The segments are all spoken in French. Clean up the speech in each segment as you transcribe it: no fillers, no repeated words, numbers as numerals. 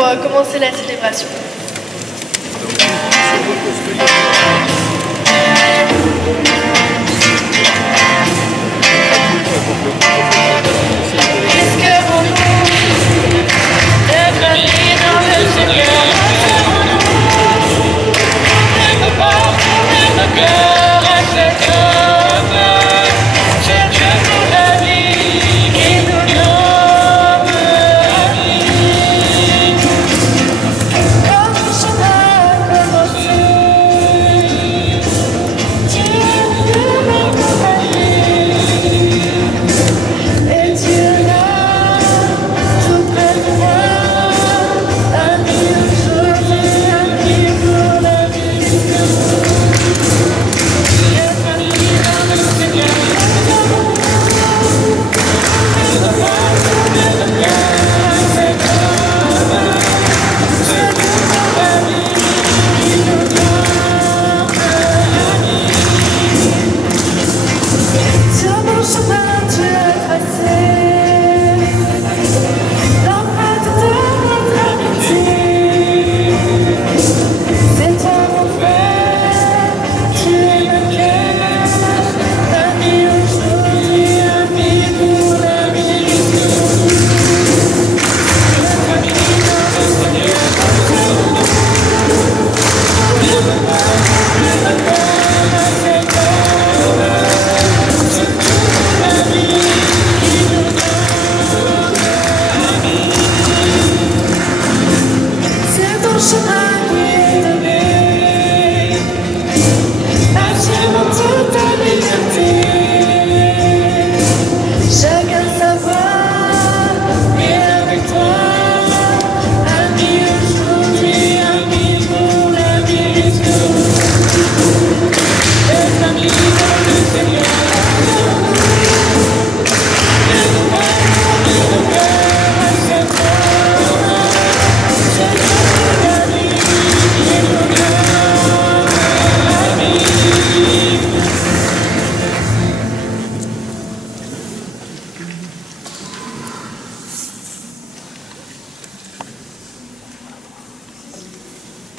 pour commencer la célébration.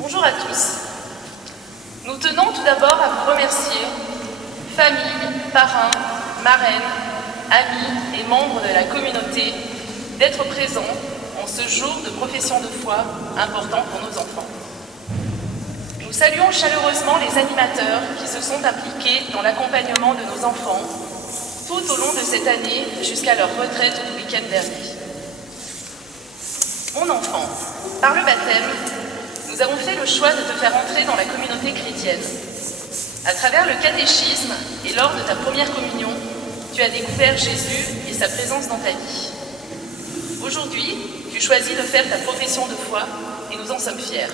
Bonjour à tous. Nous tenons tout d'abord à vous remercier, famille, parrains, marraines, amis et membres de la communauté, d'être présents en ce jour de profession de foi important pour nos enfants. Nous saluons chaleureusement les animateurs qui se sont impliqués dans l'accompagnement de nos enfants tout au long de cette année jusqu'à leur retraite du week-end dernier. Mon enfant, par le baptême, nous avons fait le choix de te faire entrer dans la communauté chrétienne. À travers le catéchisme et lors de ta première communion, tu as découvert Jésus et sa présence dans ta vie. Aujourd'hui, tu choisis de faire ta profession de foi et nous en sommes fiers.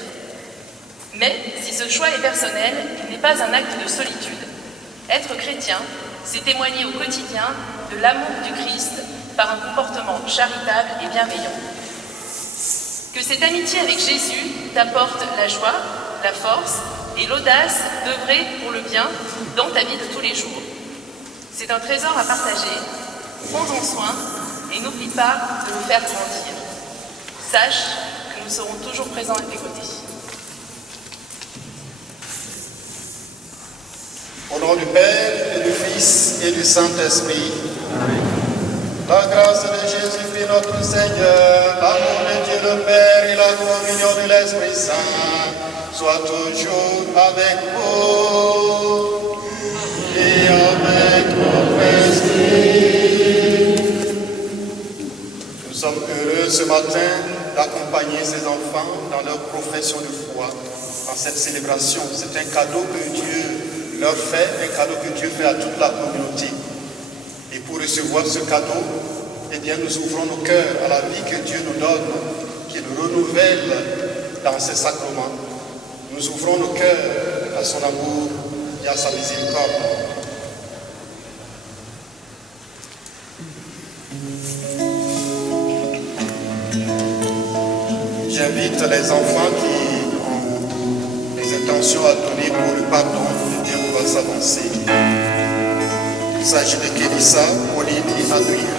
Mais si ce choix est personnel, il n'est pas un acte de solitude. Être chrétien, c'est témoigner au quotidien de l'amour du Christ par un comportement charitable et bienveillant. Que cette amitié avec Jésus t'apporte la joie, la force et l'audace d'œuvrer pour le bien dans ta vie de tous les jours. C'est un trésor à partager. Prends-en soin et n'oublie pas de le faire grandir. Sache que nous serons toujours présents à tes côtés. Au nom du Père et du Fils et du Saint-Esprit. La grâce de Jésus-Christ notre Seigneur, l'amour de Dieu le Père et la communion de l'Esprit Saint soient toujours avec vous et avec votre esprit. Nous sommes heureux ce matin d'accompagner ces enfants dans leur profession de foi en cette célébration. C'est un cadeau que Dieu leur fait, un cadeau que Dieu fait à toute la communauté. Et pour recevoir ce cadeau, eh bien, nous ouvrons nos cœurs à la vie que Dieu nous donne, qu'il renouvelle dans ses sacrements. Nous ouvrons nos cœurs à son amour et à sa miséricorde. J'invite les enfants qui ont des intentions à donner pour le pardon de Dieu pour s'avancer. Il s'agit de Kélissa, Pauline et Adrien.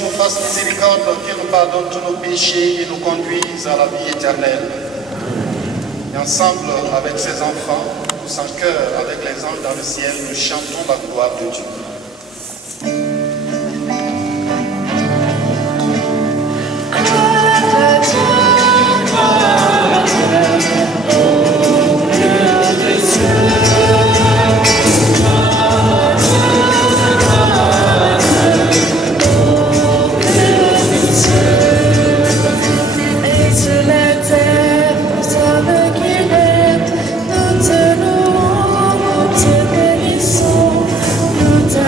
Nous fasse miséricorde, qu'il nous pardonne tous nos péchés et nous conduise à la vie éternelle. Et ensemble, avec ses enfants, tous en cœur, avec les anges dans le ciel, nous chantons la gloire de Dieu. Nous te louons, nous te bénissons, nous te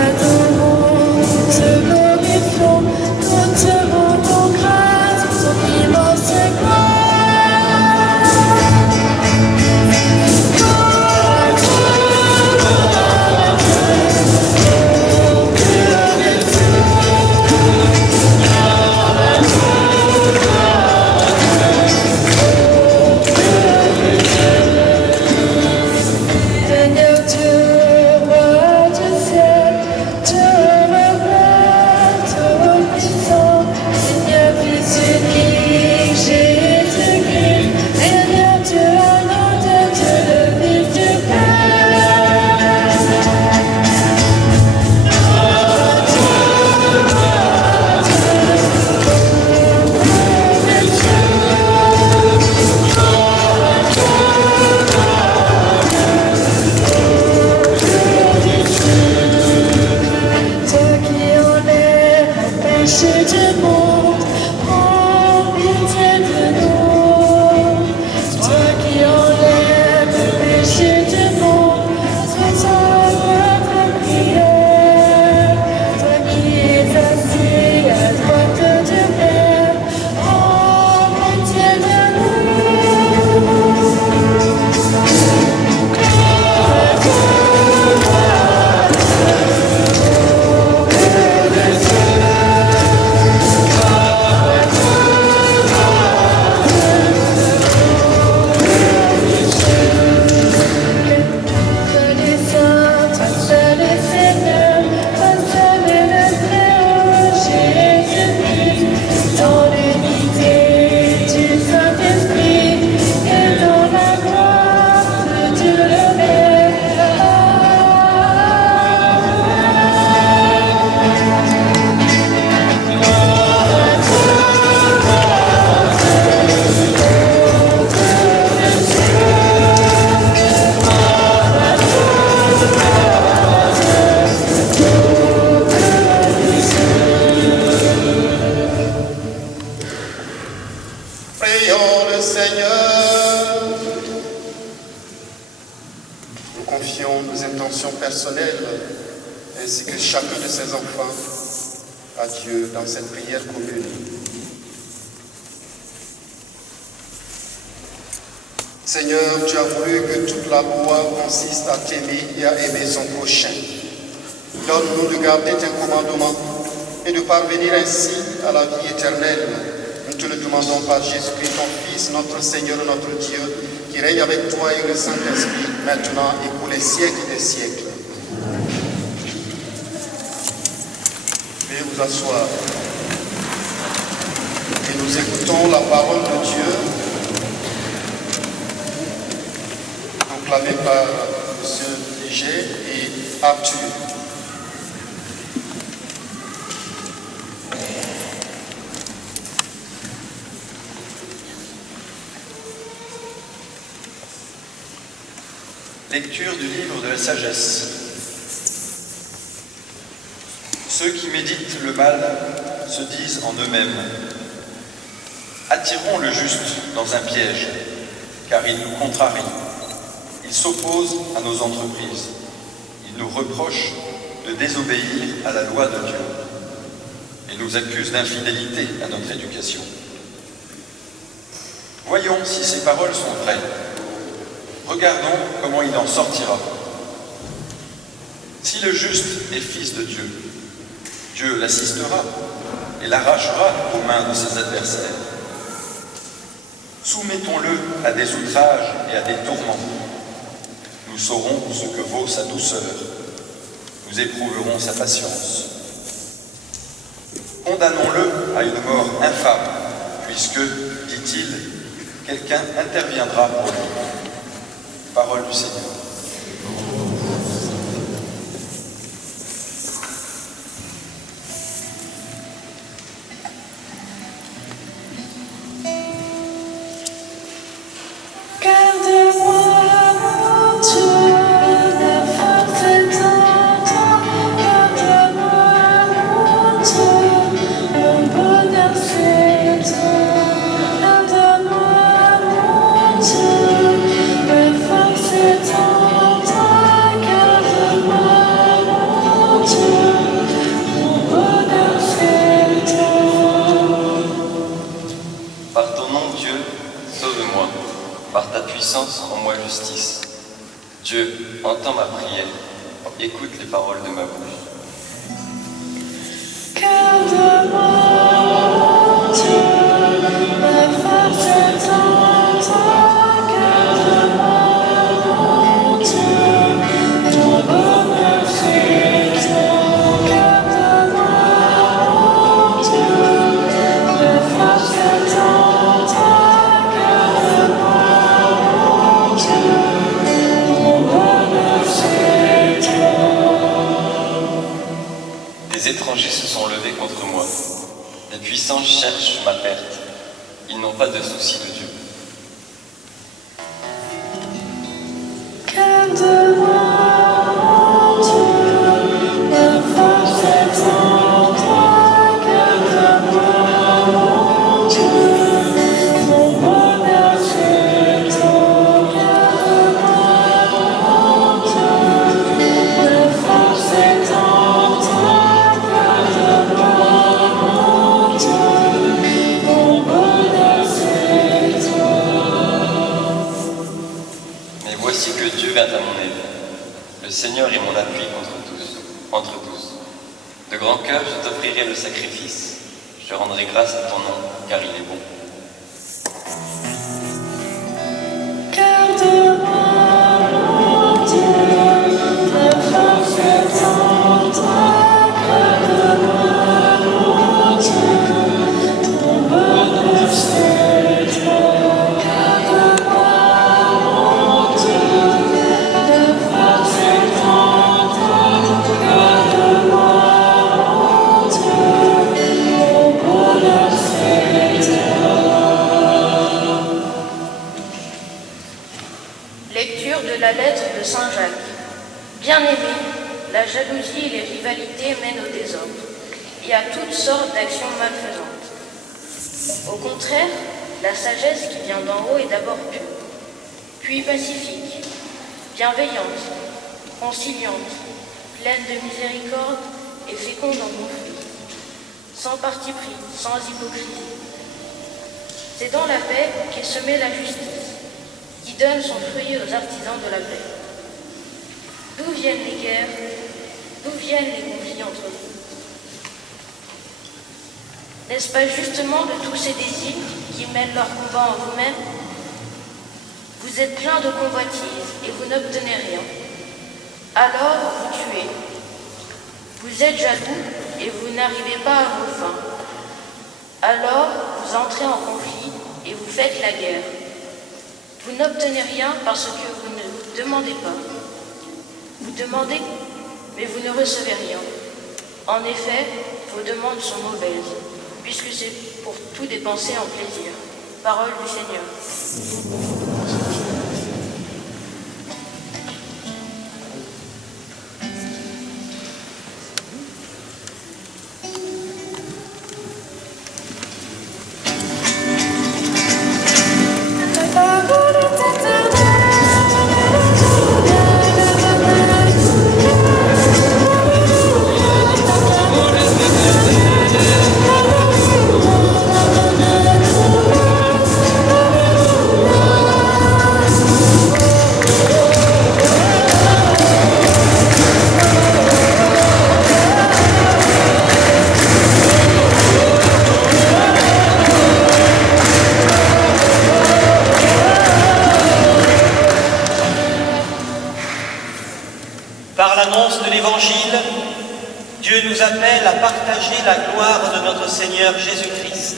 Nous confions nos intentions personnelles ainsi que chacun de ses enfants à Dieu dans cette prière commune. Seigneur, tu as voulu que toute la loi consiste à t'aimer et à aimer son prochain. Donne-nous de garder tes commandements et de parvenir ainsi à la vie éternelle. Nous te le demandons par Jésus-Christ, ton Fils, notre Seigneur, notre Dieu, qui règne avec toi et le Saint-Esprit, maintenant et pour les siècles des siècles. Veuillez vous asseoir. Et nous écoutons la parole de Dieu, proclamée par M. Léger et Arthur. Lecture du livre de la sagesse. Ceux qui méditent le mal se disent en eux-mêmes: attirons le juste dans un piège, car il nous contrarie. Il s'oppose à nos entreprises. Il nous reproche de désobéir à la loi de Dieu et nous accuse d'infidélité à notre éducation. Voyons si ces paroles sont vraies. Regardons comment il en sortira. Si le juste est fils de Dieu, Dieu l'assistera et l'arrachera aux mains de ses adversaires. Soumettons-le à des outrages et à des tourments. Nous saurons ce que vaut sa douceur. Nous éprouverons sa patience. Condamnons-le à une mort infâme, puisque, dit-il, quelqu'un interviendra pour lui. Parole du Seigneur. Rends-moi justice. Dieu, entends ma prière, écoute les paroles de ma bouche. Cœur de mon Dieu, ma force est en toi. Cœur de mon Dieu, ton bonheur c'est toi. Cœur de mon Dieu, ma force est en toi. Des étrangers se sont levés contre moi. Des puissants cherchent ma perte. Ils n'ont pas de souci de Dieu. Cœur de mon Dieu, ma force est en toi. Cœur de mon Dieu, mon bonheur c'est toi. Cœur de mon Dieu, ma force est en toi. Voici que Dieu vient à mon aide. Le Seigneur est mon appui entre tous. De grand cœur, je t'offrirai le sacrifice. Je rendrai grâce à ton nom, car il est bon. Cœur de mon Dieu, ma force est en toi. Cœur de mon Dieu, ton bonheur c'est toi. Lecture de la lettre de Saint Jacques. Bien-aimés, la jalousie et les rivalités mènent au désordre et à toutes sortes d'actions malfaisantes. Au contraire, la sagesse qui vient d'en haut est d'abord pure, puis pacifique, bienveillante, conciliante, pleine de miséricorde et féconde en bons fruits, sans parti pris, sans hypocrisie. C'est dans la paix qu'est semée la justice, qui donne son fruit aux artisans de la paix. D'où viennent les guerres? D'où viennent les conflits entre vous? N'est-ce pas justement de tous ces désirs qui mènent leur combat en vous-même? Vous êtes plein de convoitises et vous n'obtenez rien. Alors vous tuez. Vous êtes jaloux et vous n'arrivez pas à vos fins. Alors vous entrez en conflit et vous faites la guerre. Vous n'obtenez rien parce que vous ne demandez pas. Vous demandez, mais vous ne recevez rien. En effet, vos demandes sont mauvaises, puisque c'est pour tout dépenser en plaisir. Parole du Seigneur. Par l'annonce de l'Évangile, Dieu nous appelle à partager la gloire de notre Seigneur Jésus-Christ.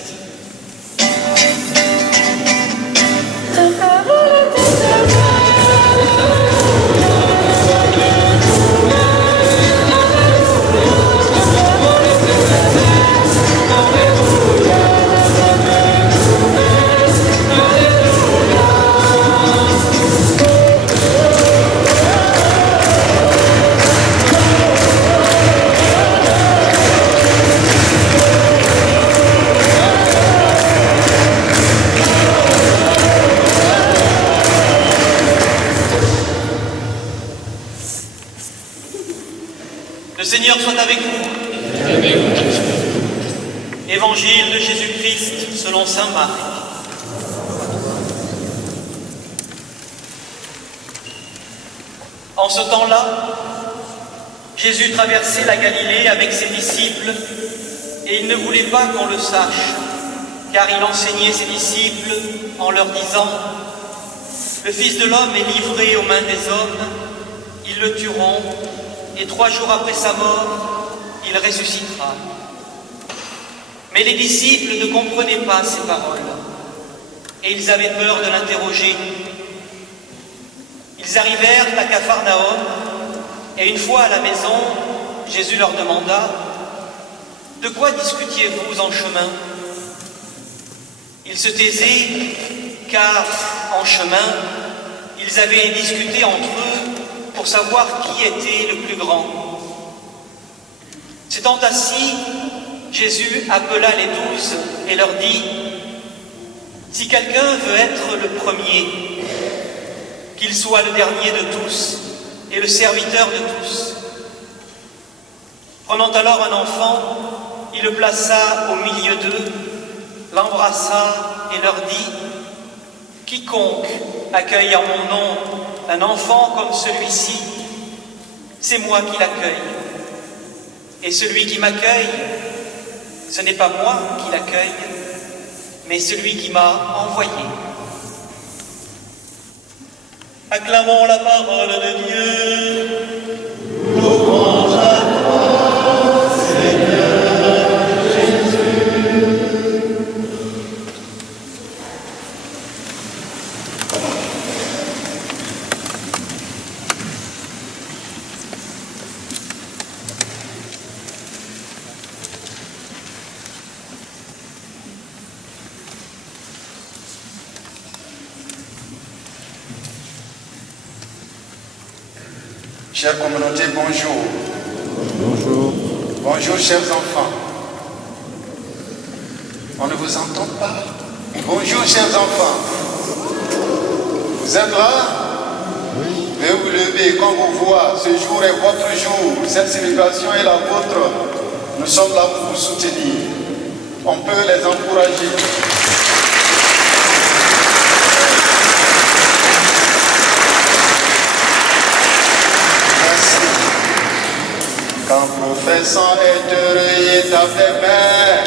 Le Seigneur soit avec vous. Évangile de Jésus-Christ selon saint Marc. En ce temps-là, Jésus traversait la Galilée avec ses disciples et il ne voulait pas qu'on le sache, car il enseignait ses disciples en leur disant « Le Fils de l'homme est livré aux mains des hommes, ils le tueront, et 3 jours après sa mort, il ressuscitera. » Mais les disciples ne comprenaient pas ces paroles, et ils avaient peur de l'interroger. Ils arrivèrent à Capharnaüm, et une fois à la maison, Jésus leur demanda « De quoi discutiez-vous en chemin ?» Ils se taisaient, car en chemin, ils avaient discuté entre eux pour savoir qui était le plus grand. S'étant assis, Jésus appela les 12 et leur dit « Si quelqu'un veut être le premier, qu'il soit le dernier de tous et le serviteur de tous. » Prenant alors un enfant, il le plaça au milieu d'eux, l'embrassa et leur dit « Quiconque accueille en mon nom un enfant comme celui-ci, c'est moi qui l'accueille. Et celui qui m'accueille, ce n'est pas moi qui l'accueille, mais celui qui m'a envoyé. » Acclamons la parole de Dieu. Louange à toi, Seigneur Jésus. Chère communauté, bonjour. Bonjour. Bonjour, chers enfants. On ne vous entend pas. Bonjour, chers enfants. Vous êtes là? Oui. pouvez vous lever quand vous voyez, ce jour est votre jour, cette célébration est la vôtre. Nous sommes là pour vous soutenir. On peut les encourager. Merci. Quand professant est heureux, il tape les mains.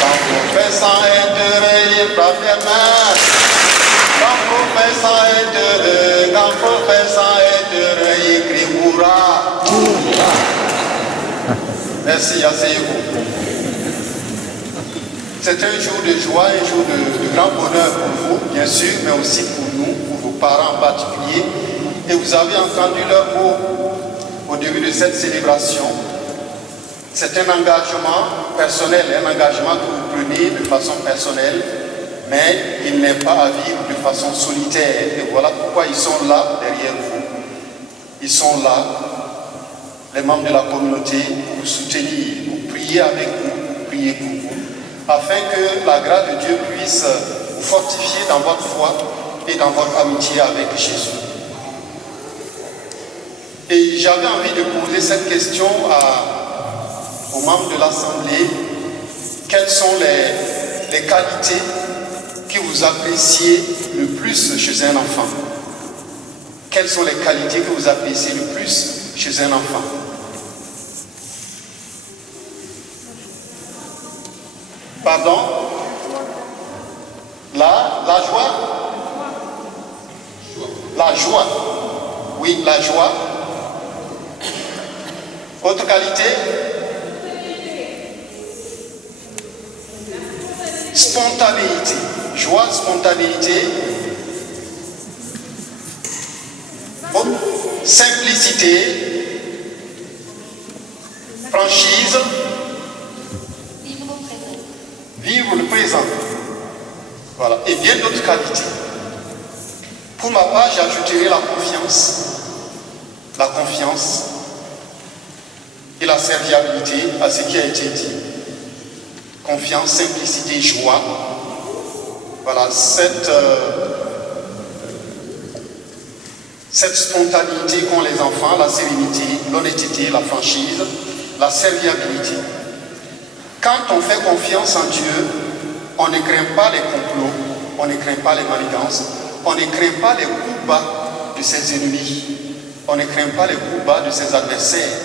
Quand professant est heureux, il frappe les mains. Quand professant est heureux, quand professant est heureux, il crie Hourra. Merci, asseyez-vous. C'est un jour de joie, un jour de grand bonheur pour vous, bien sûr, mais aussi pour nous, pour vos parents en particulier. Et vous avez entendu leurs mots au début de cette célébration. C'est un engagement personnel, un engagement que vous prenez de façon personnelle, mais il n'est pas à vivre de façon solitaire. Et voilà pourquoi ils sont là derrière vous. Ils sont là, les membres de la communauté, pour vous soutenir, pour prier avec vous, pour prier pour vous, afin que la grâce de Dieu puisse vous fortifier dans votre foi et dans votre amitié avec Jésus. Et j'avais envie de poser cette question aux membres de l'Assemblée. Quelles sont les qualités que vous appréciez le plus chez un enfant? Quelles sont les qualités que vous appréciez le plus chez un enfant? Pardon? La joie? La joie. Oui, la joie. Autre qualité? Spontanéité. Joie, spontanéité. Simplicité. Franchise. Vivre le présent. Voilà. Et bien d'autres qualités. Pour ma part, j'ajouterai la confiance. La confiance et la serviabilité à ce qui a été dit. Confiance, simplicité, joie. Voilà, cette spontanéité qu'ont les enfants, la sérénité, l'honnêteté, la franchise, la serviabilité. Quand on fait confiance en Dieu, on ne craint pas les complots, on ne craint pas les manigances, on ne craint pas les coups bas de ses ennemis, on ne craint pas les coups bas de ses adversaires,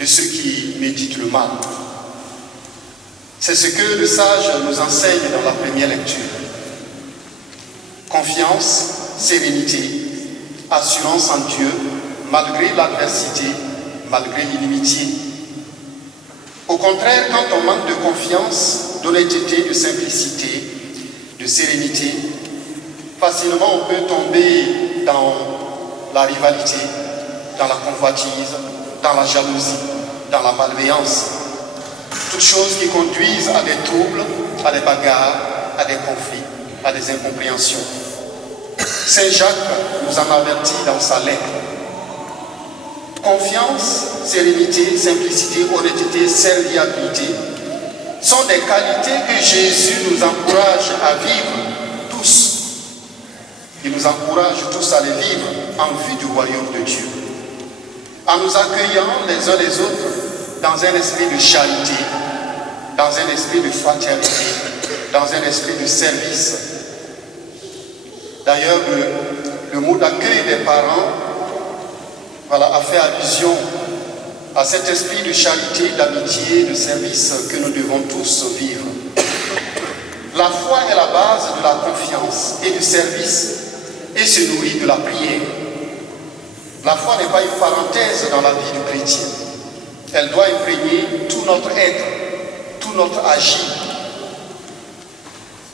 de ceux qui méditent le mal. C'est ce que le sage nous enseigne dans la première lecture. Confiance, sérénité, assurance en Dieu, malgré l'adversité, malgré l'inimitié. Au contraire, quand on manque de confiance, d'honnêteté, de simplicité, de sérénité, facilement on peut tomber dans la rivalité, dans la convoitise, dans la jalousie, dans la malveillance. Toutes choses qui conduisent à des troubles, à des bagarres, à des conflits, à des incompréhensions. Saint Jacques nous en avertit dans sa lettre. Confiance, sérénité, simplicité, honnêteté, serviabilité sont des qualités que Jésus nous encourage à vivre tous. Il nous encourage tous à les vivre en vue du royaume de Dieu. En nous accueillant les uns les autres dans un esprit de charité, dans un esprit de fraternité, dans un esprit de service. D'ailleurs, le mot d'accueil des parents a fait allusion à cet esprit de charité, d'amitié, de service que nous devons tous vivre. La foi est la base de la confiance et du service et se nourrit de la prière. La foi n'est pas une parenthèse dans la vie du chrétien. Elle doit imprégner tout notre être, tout notre agir.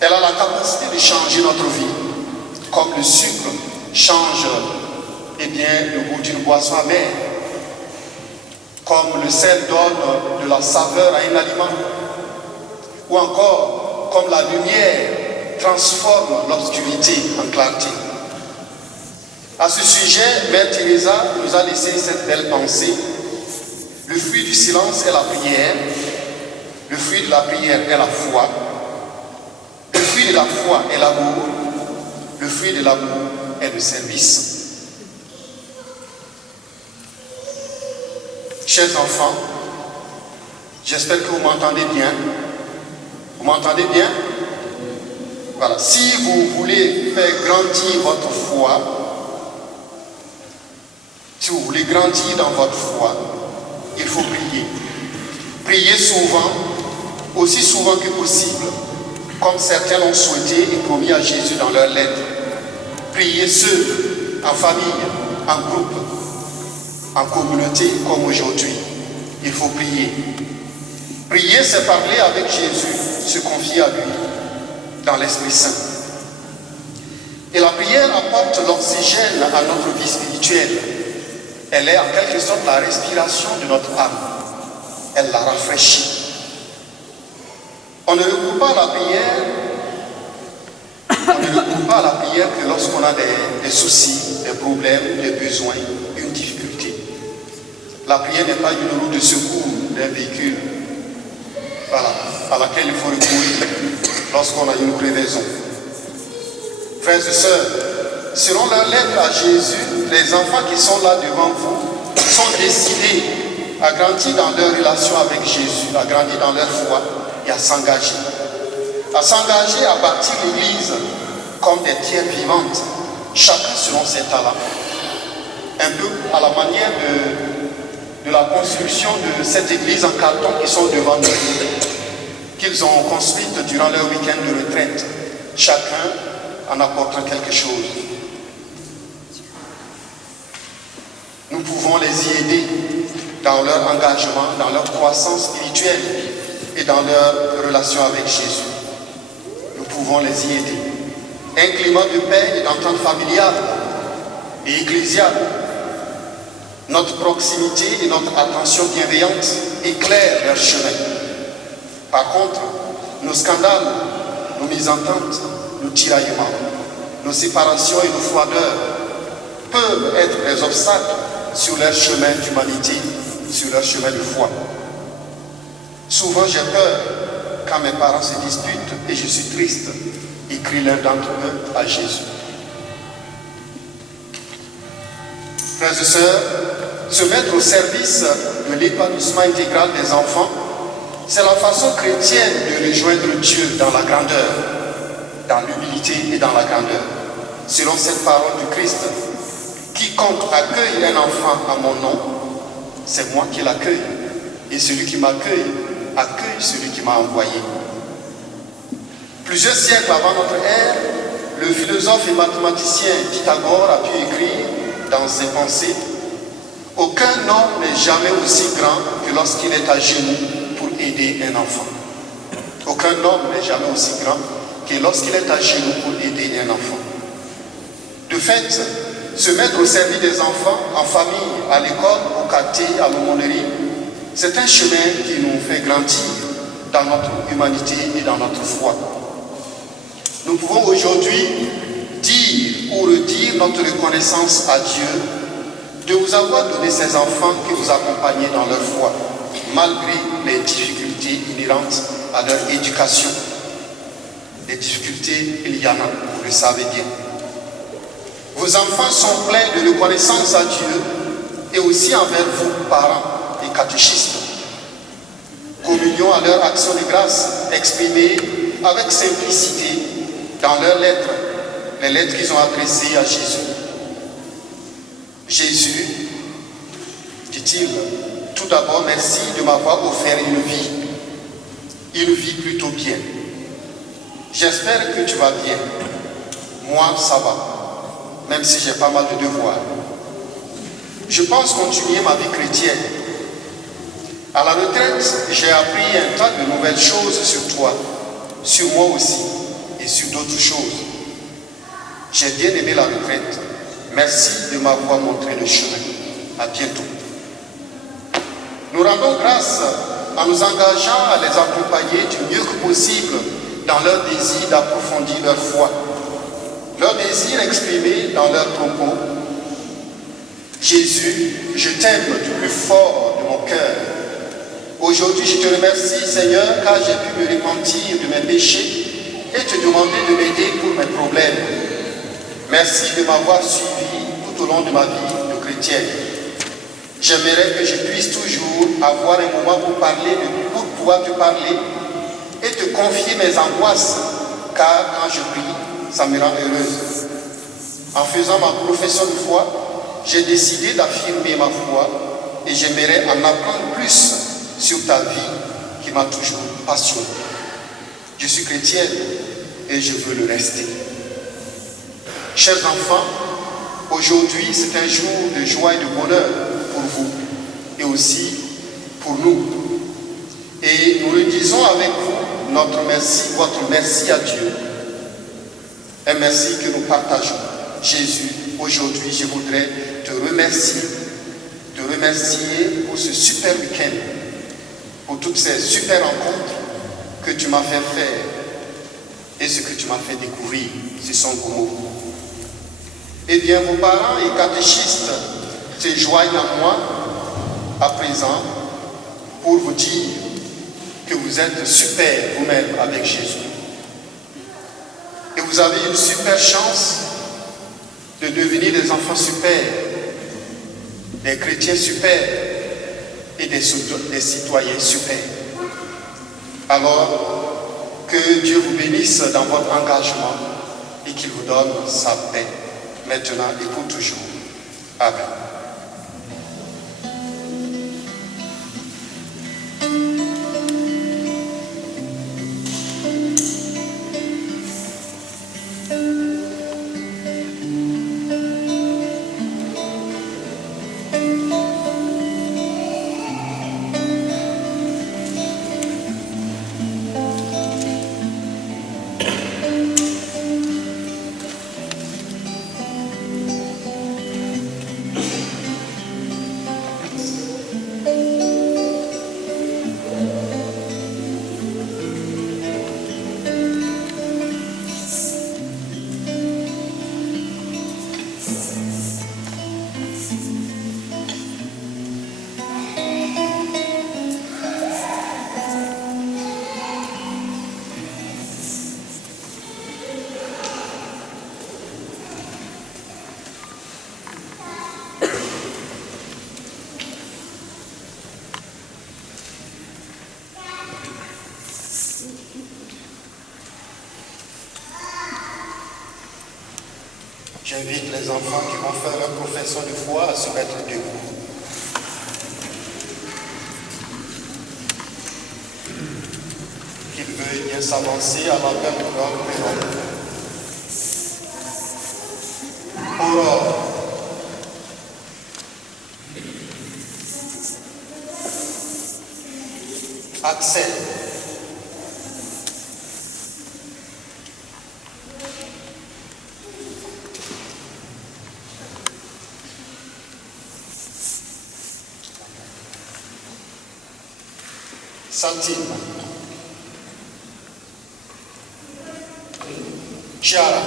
Elle a la capacité de changer notre vie, comme le sucre change le goût d'une boisson amère, comme le sel donne de la saveur à un aliment, ou encore comme la lumière transforme l'obscurité en clarté. À ce sujet, Mère Teresa nous a laissé cette belle pensée. Le fruit du silence est la prière, le fruit de la prière est la foi, le fruit de la foi est l'amour, le fruit de l'amour est le service. Chers enfants, j'espère que vous m'entendez bien. Vous m'entendez bien? Voilà. Si vous voulez faire grandir votre foi, si vous voulez grandir dans votre foi, il faut prier. Prier souvent, aussi souvent que possible, comme certains l'ont souhaité et promis à Jésus dans leurs lettres. Prier seul, en famille, en groupe, en communauté comme aujourd'hui. Il faut prier. Prier, c'est parler avec Jésus, se confier à lui, dans l'Esprit Saint. Et la prière apporte l'oxygène à notre vie spirituelle. Elle est en quelque sorte la respiration de notre âme. Elle la rafraîchit. On ne recourt pas à la prière, que lorsqu'on a des soucis, des problèmes, des besoins, une difficulté. La prière n'est pas une roue de secours d'un véhicule, voilà, à laquelle il faut recourir lorsqu'on a une crevaison. Frères et sœurs, selon leur lettre à Jésus, les enfants qui sont là devant vous sont décidés à grandir dans leur relation avec Jésus, à grandir dans leur foi et à s'engager à bâtir l'Église comme des pierres vivantes, chacun selon ses talents, un peu à la manière de la construction de cette église en carton qui sont devant nous, qu'ils ont construite durant leur week-end de retraite, chacun en apportant quelque chose. Nous pouvons les y aider dans leur engagement, dans leur croissance spirituelle et dans leur relation avec Jésus. Nous pouvons les y aider. Un climat de paix et d'entente familiale et ecclésiale. Notre proximité et notre attention bienveillante éclairent leur chemin. Par contre, nos scandales, nos mésententes, nos tiraillements, nos séparations et nos froideurs peuvent être des obstacles sur leur chemin d'humanité, sur leur chemin de foi. Souvent j'ai peur quand mes parents se disputent et je suis triste et crie l'un d'entre eux à Jésus. Frères et sœurs, se mettre au service de l'épanouissement intégral des enfants, c'est la façon chrétienne de rejoindre Dieu dans la grandeur, dans l'humilité et dans la grandeur. Selon cette parole du Christ, quiconque accueille un enfant à mon nom, c'est moi qui l'accueille. Et celui qui m'accueille, accueille celui qui m'a envoyé. Plusieurs siècles avant notre ère, le philosophe et mathématicien Pythagore a pu écrire dans ses pensées: aucun homme n'est jamais aussi grand que lorsqu'il est à genoux pour aider un enfant. Aucun homme n'est jamais aussi grand que lorsqu'il est à genoux pour aider un enfant. De fait, se mettre au service des enfants, en famille, à l'école, au quartier, à l'aumônerie, c'est un chemin qui nous fait grandir dans notre humanité et dans notre foi. Nous pouvons aujourd'hui dire ou redire notre reconnaissance à Dieu de vous avoir donné ces enfants que vous accompagnez dans leur foi, malgré les difficultés inhérentes à leur éducation. Les difficultés, il y en a, vous le savez bien. Vos enfants sont pleins de reconnaissance à Dieu et aussi envers vous, parents et catéchistes. Communion à leur action de grâce exprimée avec simplicité dans leurs lettres, les lettres qu'ils ont adressées à Jésus. Jésus, dit-il, tout d'abord merci de m'avoir offert une vie plutôt bien. J'espère que tu vas bien. Moi, ça va, même si j'ai pas mal de devoirs. Je pense continuer ma vie chrétienne. À la retraite, j'ai appris un tas de nouvelles choses sur toi, sur moi aussi, et sur d'autres choses. J'ai bien aimé la retraite. Merci de m'avoir montré le chemin. À bientôt. Nous rendons grâce en nous engageant à les accompagner du mieux que possible dans leur désir d'approfondir leur foi. Leur désir exprimé dans leurs propos. Jésus, je t'aime du plus fort de mon cœur. Aujourd'hui, je te remercie, Seigneur, car j'ai pu me repentir de mes péchés et te demander de m'aider pour mes problèmes. Merci de m'avoir suivi tout au long de ma vie de chrétienne. J'aimerais que je puisse toujours avoir un moment pour pouvoir te parler et te confier mes angoisses, car quand je prie, ça me rend heureuse. En faisant ma profession de foi, j'ai décidé d'affirmer ma foi et j'aimerais en apprendre plus sur ta vie qui m'a toujours passionné. Je suis chrétienne et je veux le rester. Chers enfants, aujourd'hui c'est un jour de joie et de bonheur pour vous et aussi pour nous. Et nous le disons avec vous, notre merci, votre merci à Dieu. Un merci que nous partageons. Jésus, aujourd'hui je voudrais te remercier pour ce super week-end, pour toutes ces super rencontres que tu m'as fait faire et ce que tu m'as fait découvrir. Ce sont vos mots. Eh bien, vos parents et catéchistes se joignent à moi à présent pour vous dire que vous êtes super vous-même avec Jésus. Et vous avez une super chance de devenir des enfants super, des chrétiens super et des citoyens super. Alors, que Dieu vous bénisse dans votre engagement et qu'il vous donne sa paix, maintenant et pour toujours. Amen. J'invite les enfants qui vont faire leur profession de foi à se mettre debout. Qu'ils veuillent bien s'avancer à l'appel de leur prénom. Aurore. Axel. Santine, Chiara,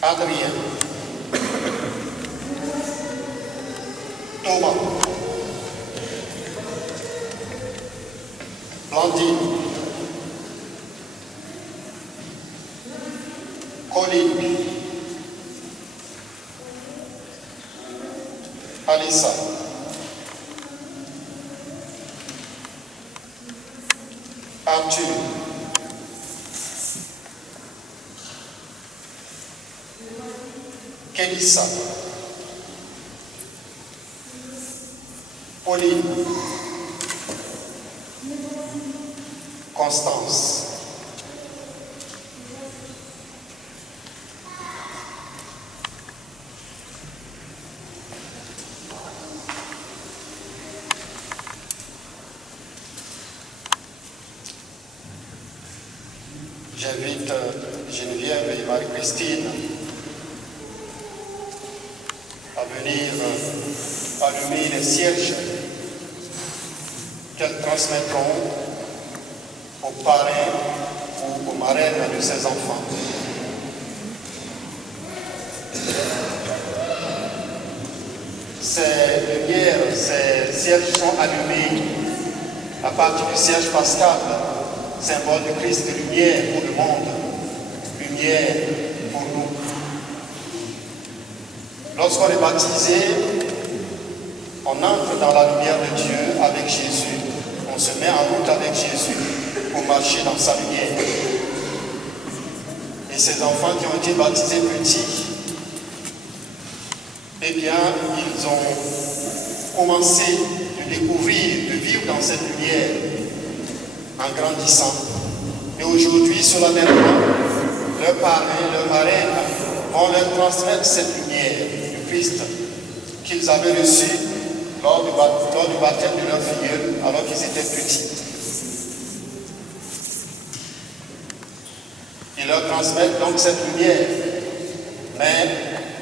Adrien, Thomas, Blandine, Colline, Alissa, Arthur, Kenissa, Pauline, Constance, j'invite Geneviève et Marie-Christine à venir allumer les cierges qu'elles transmettront aux parrains ou aux marraines de ces enfants. Ces lumières, ces cierges sont allumés à partir du cierge pascal, symbole de Christ, lumière pour le monde, lumière pour nous. Lorsqu'on est baptisé, on entre dans la lumière de Dieu avec Jésus. On se met en route avec Jésus pour marcher dans sa lumière. Et ces enfants qui ont été baptisés petits, eh bien, ils ont commencé de découvrir, de vivre dans cette lumière en grandissant. Et aujourd'hui, solennellement, leurs parrains, leurs marraines vont leur transmettre cette lumière du Christ qu'ils avaient reçue lors du baptême de leur filleul alors qu'ils étaient petits. Ils leur transmettent donc cette lumière, mais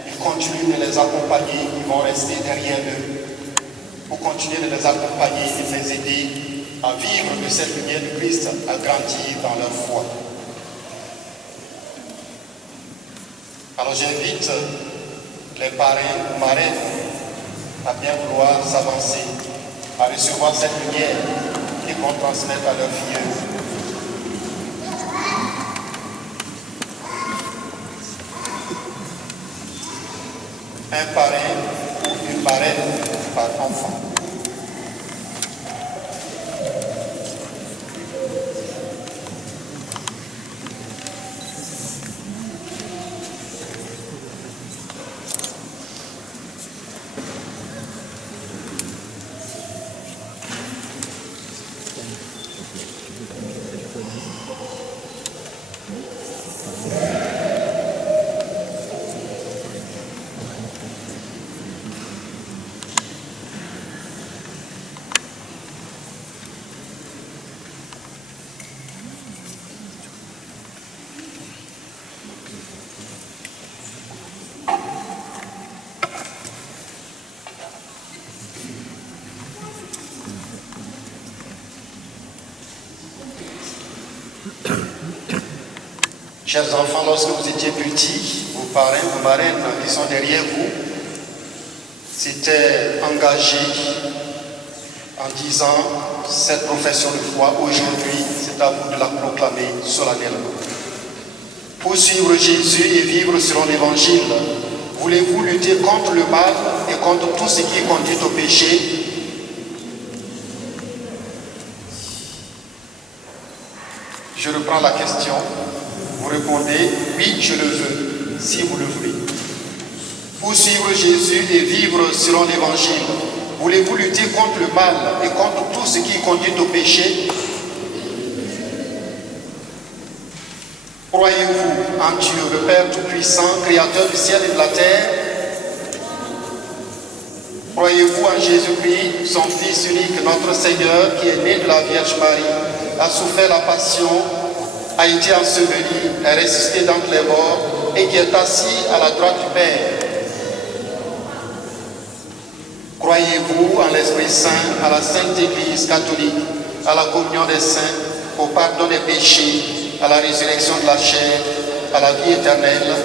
ils continuent de les accompagner, ils vont rester derrière eux pour continuer de les accompagner et de les aider à vivre de cette lumière du Christ, à grandir dans leur foi. Alors j'invite les parrains ou marraines à bien vouloir s'avancer, à recevoir cette lumière qu'ils vont transmettre à leurs filles. Un parrain ou une marraine par enfant. Chers enfants, lorsque vous étiez petits, vos parrains, vos marraines qui sont derrière vous, s'étaient engagés en disant cette profession de foi, aujourd'hui, c'est à vous de la proclamer solennellement. Pour suivre Jésus et vivre selon l'Évangile, voulez-vous lutter contre le mal et contre tout ce qui conduit au péché? Je reprends la question. Vous répondez, oui, je le veux, si vous le voulez. Pour suivre Jésus et vivre selon l'Évangile, voulez-vous lutter contre le mal et contre tout ce qui conduit au péché? Croyez-vous en Dieu, le Père Tout-Puissant, Créateur du ciel et de la terre? Croyez-vous en Jésus-Christ, son Fils unique, notre Seigneur, qui est né de la Vierge Marie, a souffert la passion, a été enseveli, est ressuscité d'entre les morts et qui est assis à la droite du Père? Croyez-vous en l'Esprit Saint, à la Sainte Église catholique, à la communion des saints, au pardon des péchés, à la résurrection de la chair, à la vie éternelle?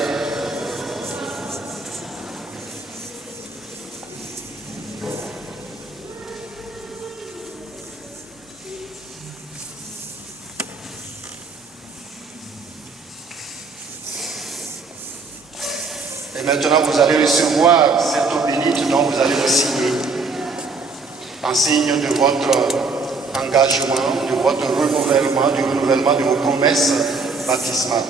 Et maintenant, vous allez recevoir cette eau bénite dont vous allez vous signer en signe de votre engagement, de votre renouvellement, du renouvellement de vos promesses baptismales.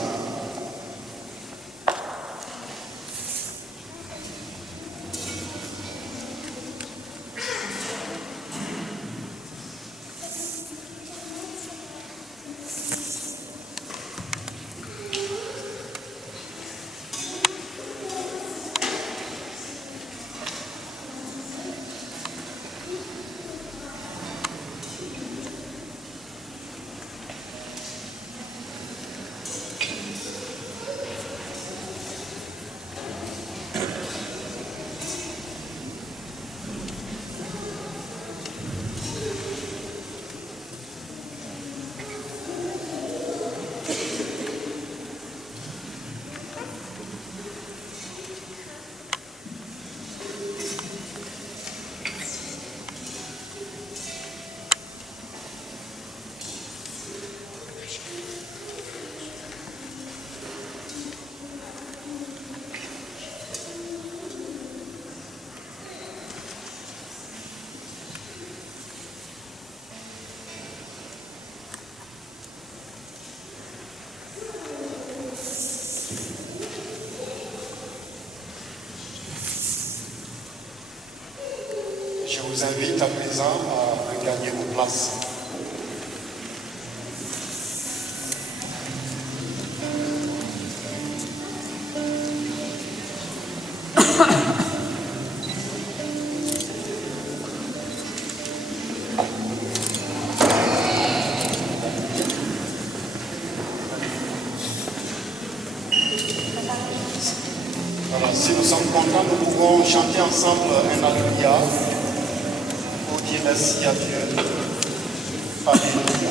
vous invite à présent à regagner vos places. Voilà, si nous sommes contents, nous pouvons chanter ensemble un Alléluia pour dire merci à Dieu. Alléluia.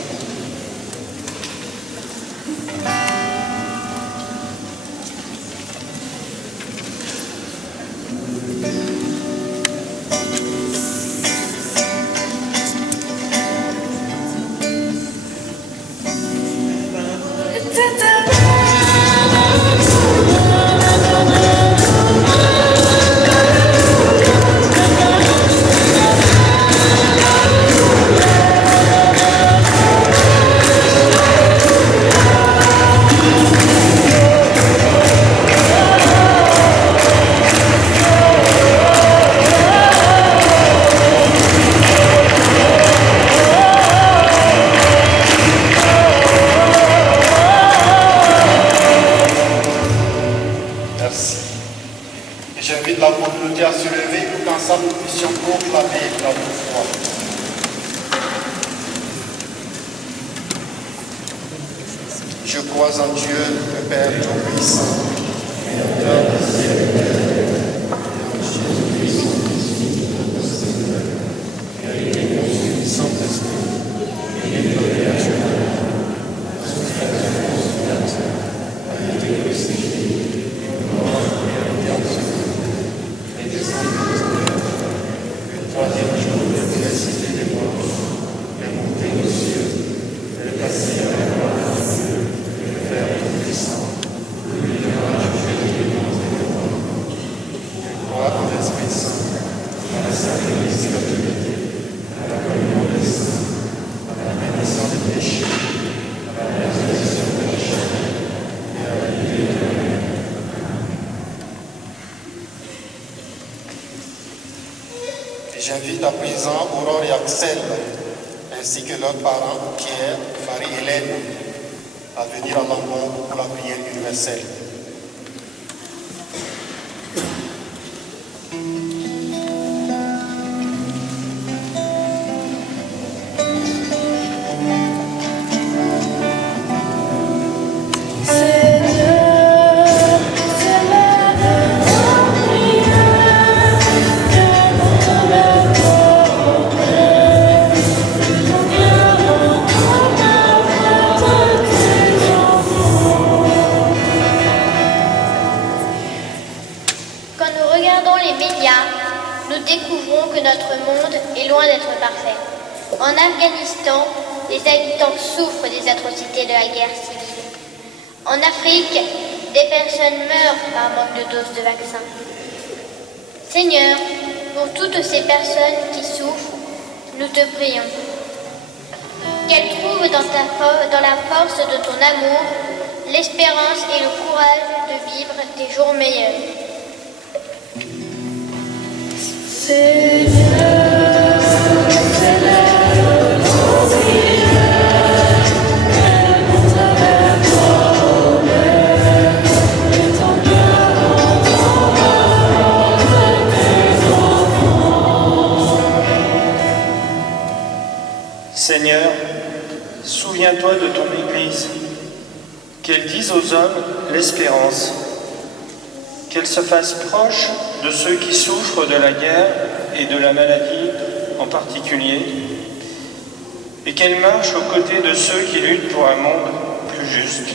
Merci. Et j'invite la communauté à se lever pour qu'ensemble nous puissions proclamer notre foi. Je crois en Dieu, le Père Tout-Puissant, Créateur des cieux et de la terre, et en Jésus-Christ, et du Saint-Esprit, et de la Dieu, J'invite à présent Aurore et Axel, ainsi que leurs parents, Pierre, Marie-Hélène, à venir à l'encontre pour la prière universelle. Nous découvrons que notre monde est loin d'être parfait. En Afghanistan, les habitants souffrent des atrocités de la guerre civile. En Afrique, des personnes meurent par manque de doses de vaccins. Seigneur, pour toutes ces personnes qui souffrent, nous te prions. Qu'elles trouvent dans la force de ton amour l'espérance et le courage de vivre des jours meilleurs. Seigneur, souviens-toi de ton Église, qu'elle dise aux hommes l'espérance, qu'elle se fasse proche de ceux qui souffrent de la guerre et de la maladie en particulier, et qu'elle marche aux côtés de ceux qui luttent pour un monde plus juste.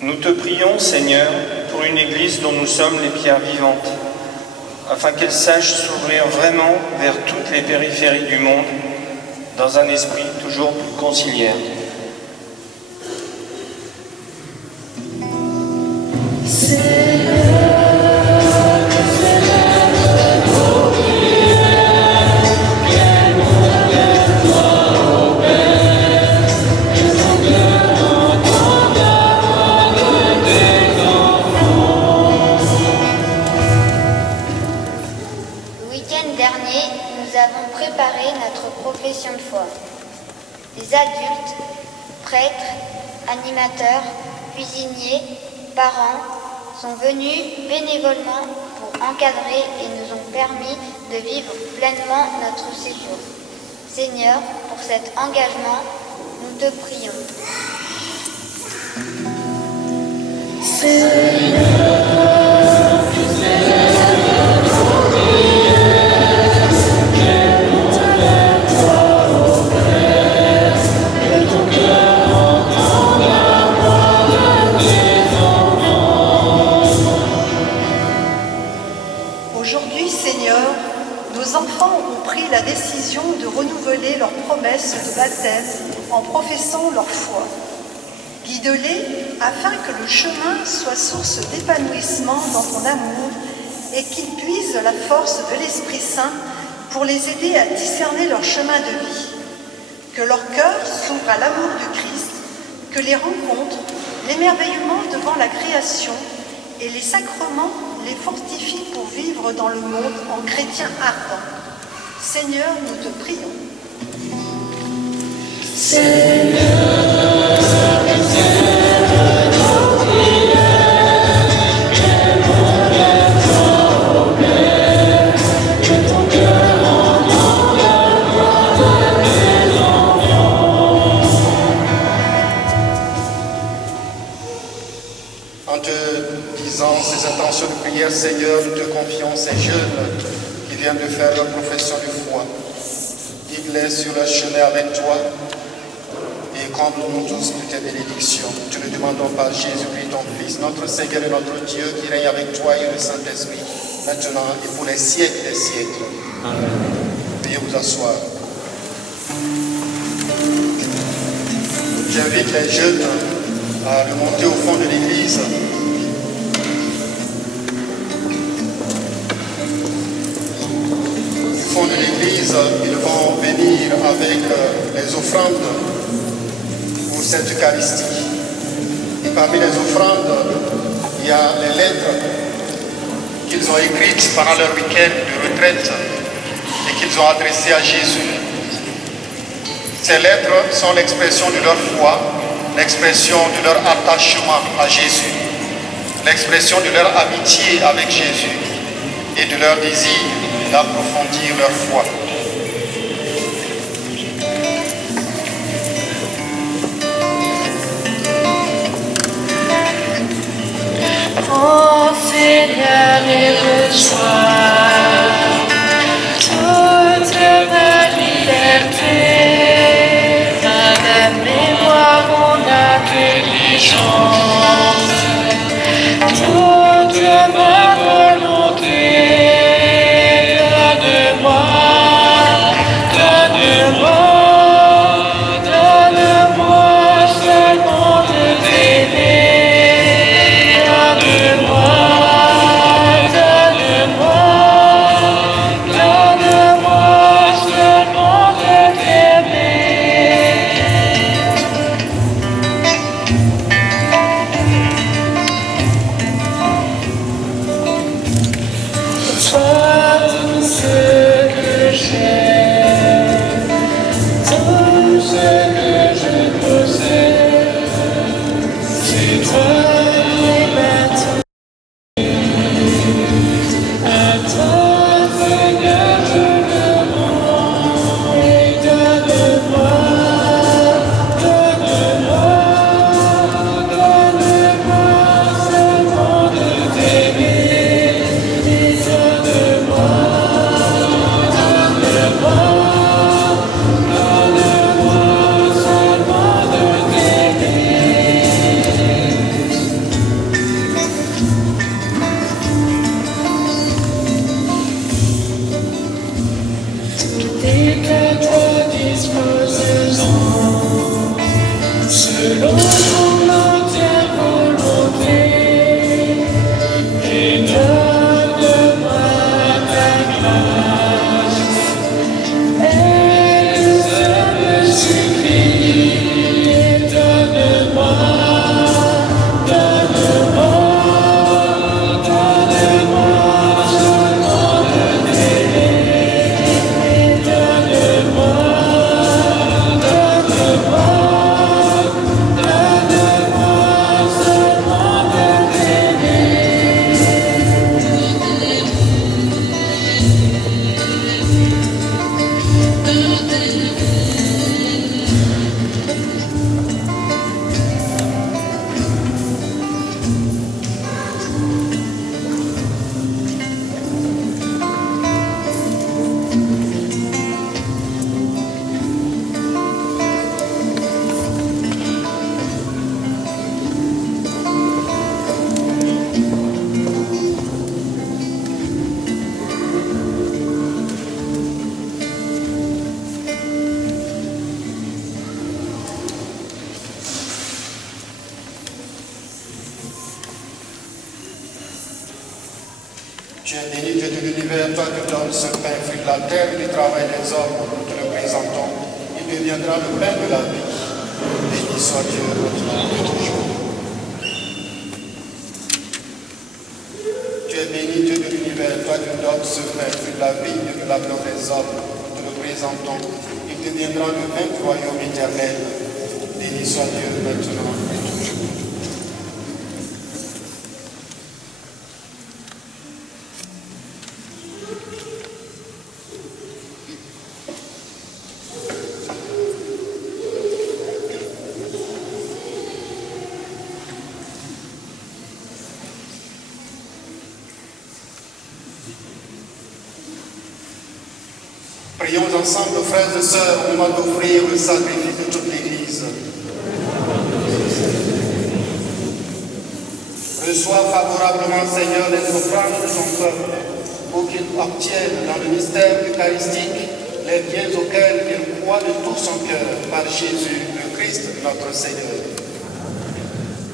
Nous te prions, Seigneur, pour une Église dont nous sommes les pierres vivantes, afin qu'elle sache s'ouvrir vraiment vers toutes les périphéries du monde, dans un esprit toujours plus conciliaire. profession de foi. Les adultes, prêtres, animateurs, cuisiniers, parents sont venus bénévolement pour encadrer et nous ont permis de vivre pleinement notre séjour. Seigneur, pour cet engagement, nous te prions. Aujourd'hui, Seigneur, nos enfants ont pris la décision de renouveler leur promesse de baptême en professant leur foi. Guide-les afin que le chemin soit source d'épanouissement dans ton amour et qu'ils puisent la force de l'Esprit Saint pour les aider à discerner leur chemin de vie. Que leur cœur s'ouvre à l'amour du Christ, que les rencontres, l'émerveillement devant la création et les sacrements les fortifient pour vivre dans le monde en chrétiens ardents. Seigneur, nous te prions. En te disant ces intentions de prière, Seigneur, nous te confions ces jeunes qui viennent de faire leur profession de foi. Guide-les sur leur chemin avec toi et comble-nous tous de tes bénédictions. Te le demandons par Jésus-Christ, ton Fils, notre Seigneur et notre Dieu, qui règne avec toi et le Saint-Esprit, maintenant et pour les siècles des siècles. Amen. Veuillez vous asseoir. J'invite les jeunes à remonter au fond de l'église. Au fond de l'église, ils vont venir avec les offrandes pour cette Eucharistie. Et parmi les offrandes, il y a les lettres qu'ils ont écrites pendant leur week-end de retraite et qu'ils ont adressées à Jésus. Ces lettres sont l'expression de leur foi, l'expression de leur attachement à Jésus, l'expression de leur amitié avec Jésus et de leur désir d'approfondir leur foi. Ô Seigneur, et reçois toute ma liberté, à la mémoire mon intelligence, toute ma volonté, de moi. Tu es béni, Dieu de l'univers, toi qui donnes ce pain, fruit de la terre et du travail des hommes, nous te le présentons. Il deviendra le pain de la vie. Béni soit Dieu, maintenant et toujours. Tu es béni, Dieu de l'univers, toi qui donnes ce pain, fruit de la vie et de la vie des hommes, nous te le présentons. Il deviendra le pain du royaume éternel. Béni soit Dieu, maintenant et toujours. Prions ensemble, frères et sœurs, au moment d'offrir le sacrifice de toute l'Église. Reçois favorablement, Seigneur, les offrandes de ton peuple, pour qu'il obtienne dans le mystère eucharistique les biens auxquels il croit de tout son cœur par Jésus, le Christ, notre Seigneur.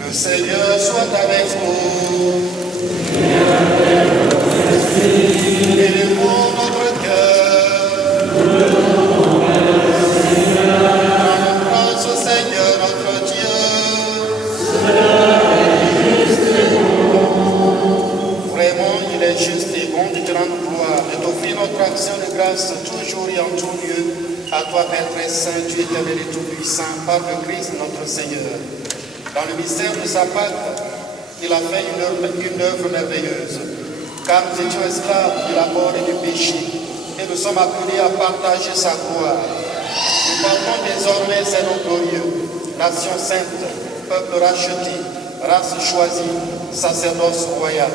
Le Seigneur soit avec vous. Élevons notre cœur. Grâce au Seigneur notre Dieu. Vraiment, il est juste et bon de te rendre gloire, de t'offrir notre action de grâce toujours et en tout lieu. À toi, Père très saint, Dieu éternel et tout-puissant, par le Christ notre Seigneur. Dans le mystère de sa Pâque, il a fait une œuvre merveilleuse, car nous étions esclaves de la mort et du péché, et nous sommes appelés à partager sa gloire. Nous portons désormais ces noms glorieux, nation sainte, peuple racheté, race choisie, sacerdoce royal.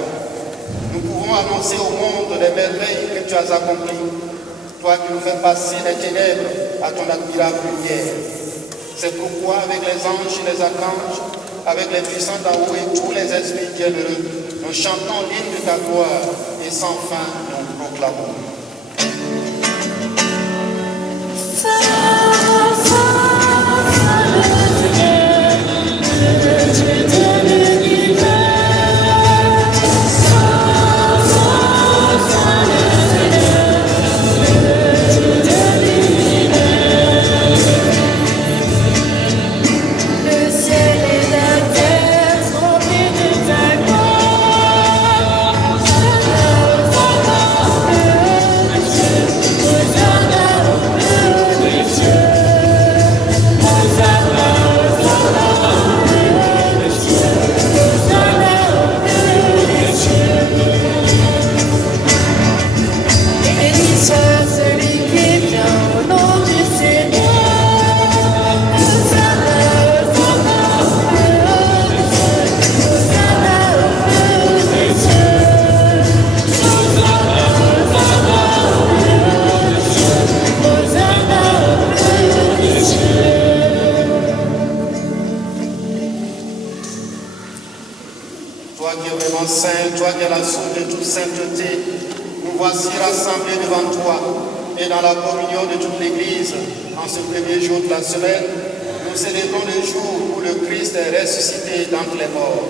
Nous pouvons annoncer au monde les merveilles que tu as accomplies, toi qui nous fais passer des ténèbres à ton admirable lumière. C'est pourquoi avec les anges et les archanges, avec les puissants d'en haut et tous les esprits bienheureux, nous chantons l'hymne de ta gloire et sans fin nous proclamons. Toi qui es la source de toute sainteté, nous voici rassemblés devant toi et dans la communion de toute l'Église, en ce premier jour de la semaine, nous célébrons le jour où le Christ est ressuscité d'entre les morts.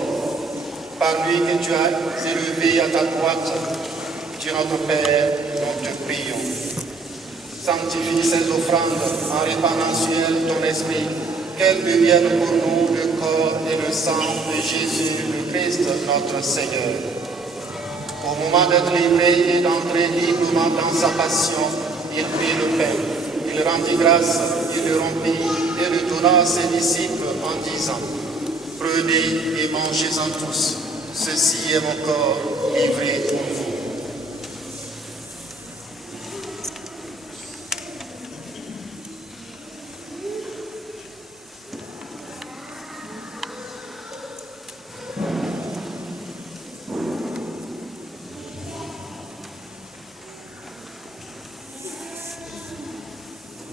Par lui que tu as élevé à ta droite, Dieu notre Père, nous te prions. Sanctifie ces offrandes en répandant sur elles ton esprit, qu'elles deviennent pour nous le corps et le sang de Jésus, le Christ, notre Seigneur. Au moment d'être livré et d'entrer librement dans sa passion, il prit le pain, il rendit grâce, il le rompit et le donna à ses disciples en disant: Prenez et mangez-en tous, ceci est mon corps livré pour vous.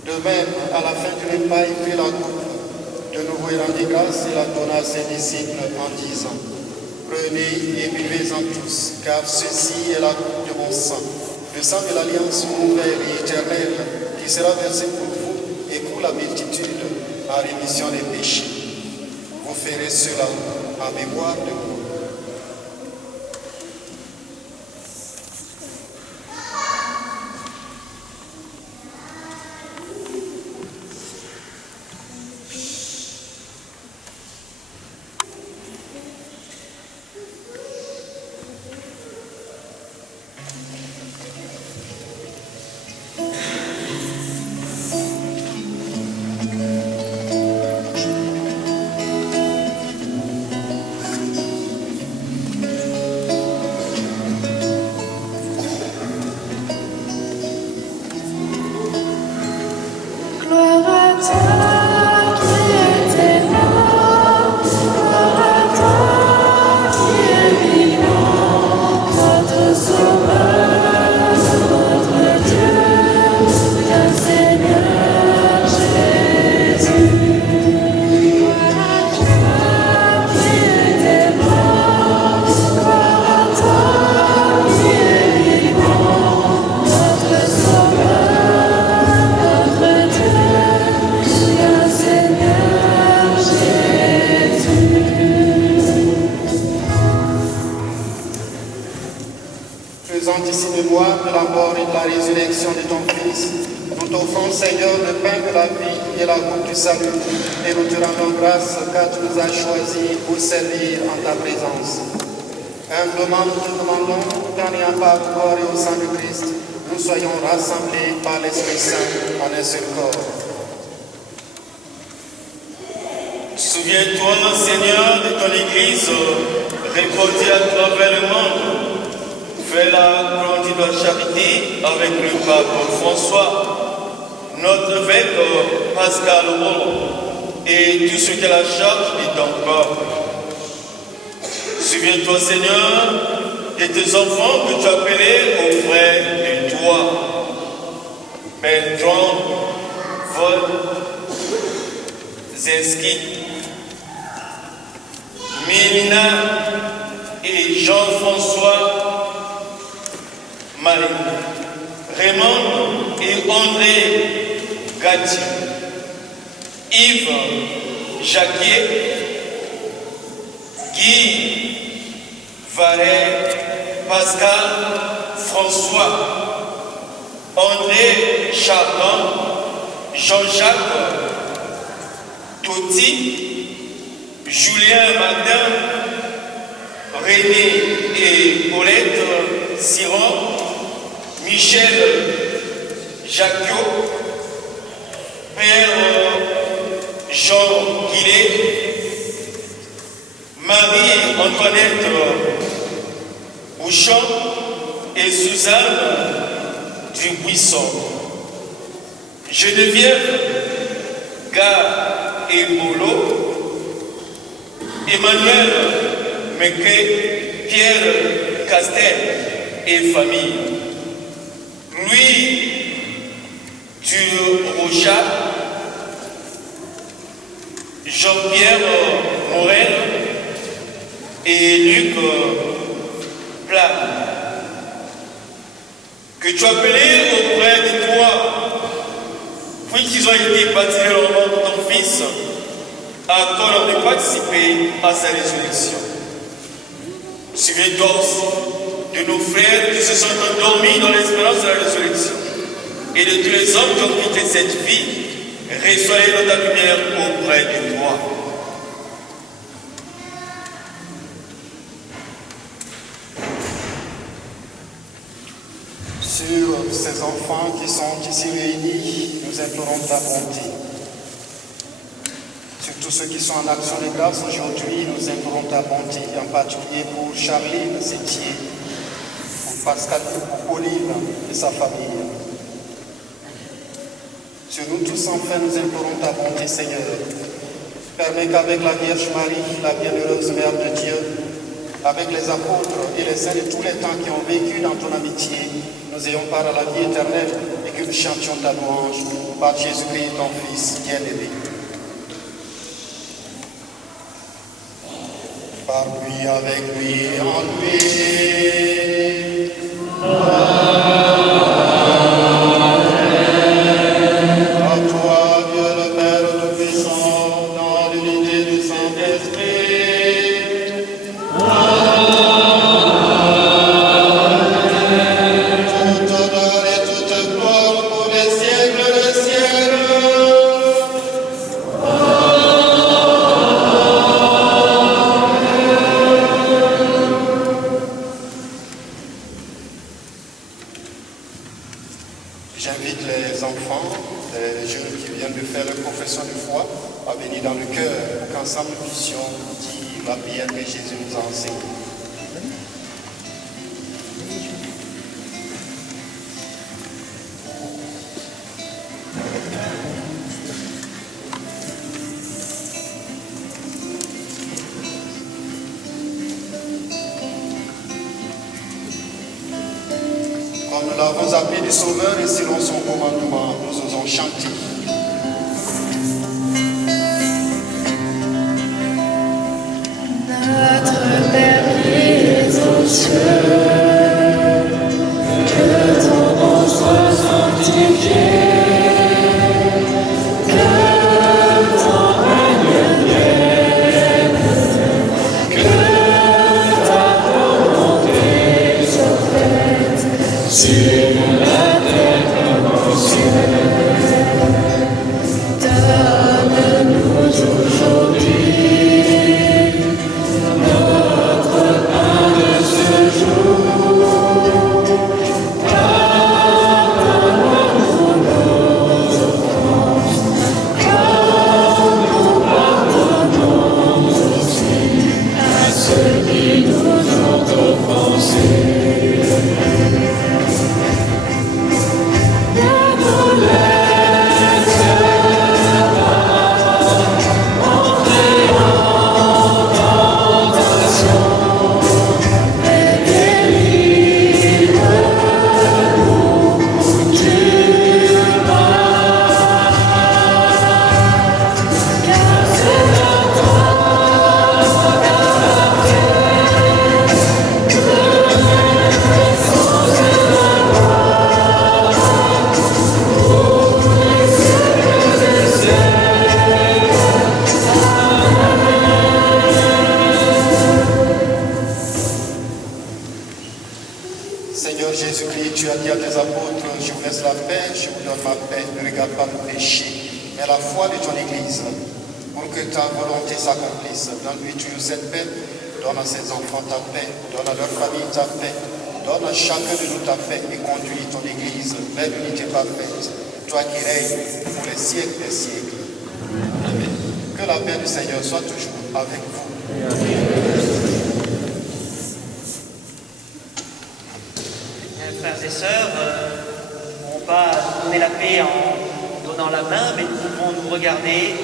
De même, à la fin du repas, il prit la coupe. De nouveau, il rendit grâce et la donna à ses disciples en disant: Prenez et buvez-en tous, car ceci est la coupe de mon sang, le sang de l'alliance nouvelle et éternelle, qui sera versé pour vous et pour la multitude en rémission des péchés. Vous ferez cela en mémoire de moi. faisant ici mémoire de la mort et de la résurrection de ton Fils, nous t'offrons, Seigneur, le pain de la vie et la coupe du salut, et nous te rendons grâce car tu nous as choisis pour servir en ta présence. Humblement, nous te demandons, qu'en ayant part au corps et au sang de Christ, nous soyons rassemblés par l'Esprit Saint en un seul corps. Souviens-toi, Seigneur, de ton Église répandue à travers le monde. Fais-la grandir dans la charité avec le pape François, notre évêque Pascal Roland et tous ceux qui ont la charge de ton corps. Souviens-toi, Seigneur, de tes enfants que tu as appelés auprès de toi. Bertrand, Vol, Zenski, Mélina et Jean-François, Marie, Raymond et André Gatti, Yves, Jacquier, Guy, Valet, Pascal, François, André Chardon, Jean-Jacques, Toti, Julien Martin, René et Paulette Siron, Michel Jacquiot, Père Jean Guillet, Marie-Antoinette Bouchon et Suzanne Dubuisson, Geneviève Gare et Bolo, Emmanuel Mequet, Pierre Castel et famille, Louis Durochat, Jean-Pierre Morel et Luc Plane, que tu as appelés auprès de toi, puisqu'ils ont été baptisés dans le nom de ton Fils, accorde de participer à sa résurrection. Souviens-toi aussi de nos frères qui se sont endormis dans l'espérance de la résurrection et de tous les hommes qui ont quitté cette vie, reçois-les dans ta lumière auprès de toi. Sur ces enfants qui sont ici réunis, nous implorons ta bonté. Sur tous ceux qui sont en action de grâce aujourd'hui, nous implorons ta bonté, en particulier pour Charline Sétier, pour Pascal, pour Pauline et sa famille. Sur nous tous, enfin, nous implorons ta bonté, Seigneur. Permets qu'avec la Vierge Marie, la bienheureuse Mère de Dieu, avec les apôtres et les saints de tous les temps qui ont vécu dans ton amitié, nous ayons part à la vie éternelle et que nous chantions ta louange par Jésus-Christ, ton Fils bien-aimé. Par lui, avec lui et en lui. À toi, Dieu le Père Tout-Puissant, dans l'unité du Saint-Esprit. Toute honneur et toute gloire pour les siècles des siècles. J'invite les enfants, les jeunes qui viennent de faire leur profession de foi, à venir dans le cœur pour qu'ensemble nous puissions dire la prière que Jésus nous a enseignée. Comme nous l'avons appelé du Sauveur et selon son commandement, nous osons chanter. Notre Père qui es aux cieux, que ton nom soit sanctifié, que ton règne vienne, que ta volonté soit faite sur la terre comme au ciel. Donne-nous aujourd'hui notre pain de ce jour. Pardonne-nous nos offenses, comme nous pardonnons aussi à ceux qui nous ont offensés. Seigneur Jésus-Christ, tu as dit à tes apôtres, je vous laisse la paix, je vous donne ma paix, ne regarde pas le péché, mais la foi de ton Église, pour que ta volonté s'accomplisse. Donne-lui toujours cette paix, donne à ses enfants ta paix, donne à leur famille ta paix, donne à chacun de nous ta paix et conduis ton Église vers l'unité parfaite, toi qui règnes pour les siècles des siècles. Amen. Que la paix du Seigneur soit toujours avec vous. Frères et sœurs, on va donner la paix en donnant la main, mais nous pouvons nous regarder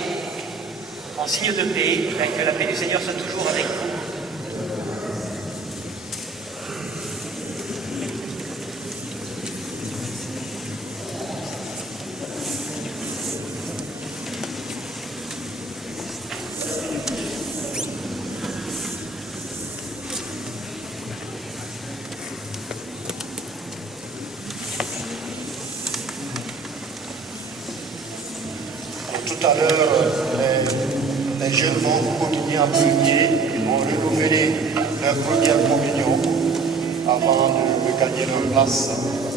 en signe de paix, afin que la paix du Seigneur soit toujours avec vous. Tout à l'heure, les jeunes vont communier en premier, ils vont renouveler leur première communion avant de gagner leur place.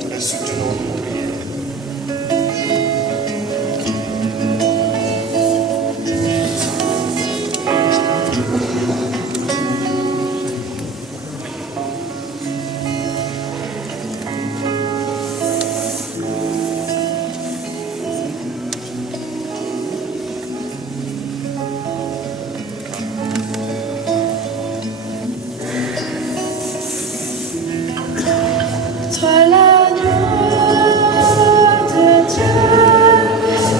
Les soutenons pour prier. Toi l'agneau de Dieu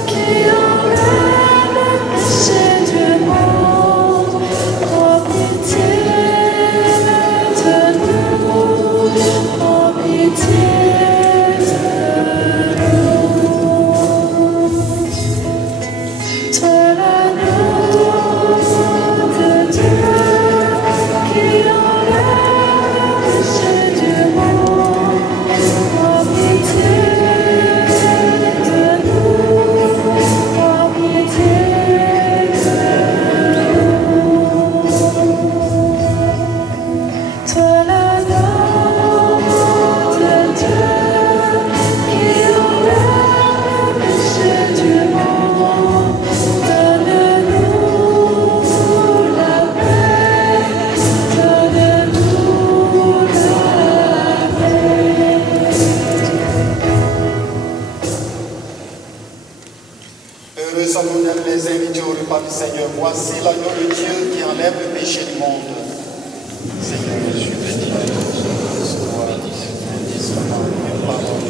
qui enlève le péché du monde, prends pitié de nous, prends pitié de nous. Toi l'agneau de Dieu qui enlève le péché du monde. Prends pitié de nous, prends pitié de nous. Toi l'agneau de Dieu qui enlève le péché du monde, donne-nous la paix, donne-nous la paix. Heureux sommes-nous d'être les invités au repas du Seigneur. Voici l'agneau de Dieu qui enlève le péché du monde. Seigneur Jésus, béni sois, béni sois, pardonne.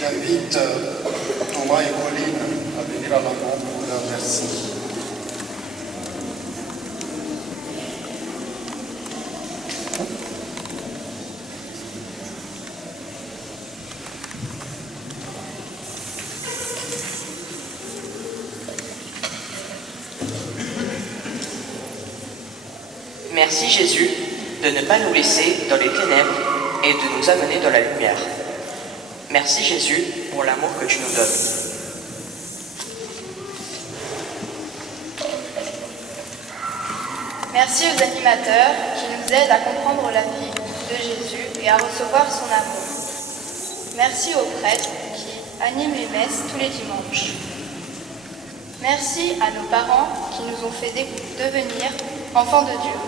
J'invite Thomas et Pauline à venir à l'avant pour leur merci. Merci Jésus de ne pas nous laisser dans les ténèbres et de nous amener dans la lumière. Merci Jésus pour l'amour que tu nous donnes. Merci aux animateurs qui nous aident à comprendre la vie de Jésus et à recevoir son amour. Merci aux prêtres qui animent les messes tous les dimanches. Merci à nos parents qui nous ont fait devenir enfants de Dieu.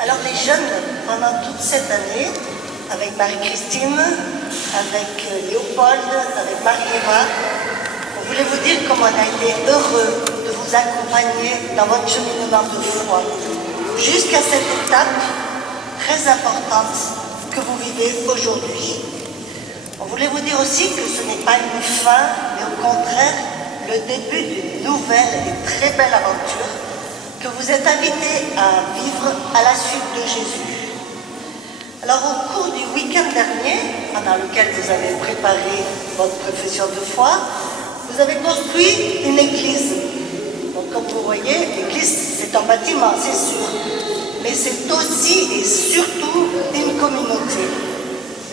Alors les jeunes, pendant toute cette année, avec Marie-Christine, avec Léopold, avec Marie-Eva, on voulait vous dire comme on a été heureux de vous accompagner dans votre cheminement de foi, jusqu'à cette étape très importante que vous vivez aujourd'hui. On voulait vous dire aussi que ce n'est pas une fin, mais au contraire, le début d'une nouvelle et très belle aventure que vous êtes invités à vivre à la suite de Jésus. Alors au cours du week-end dernier, pendant lequel vous avez préparé votre profession de foi, vous avez construit une église. Donc comme vous voyez, l'église c'est un bâtiment, c'est sûr, mais c'est aussi et surtout une communauté.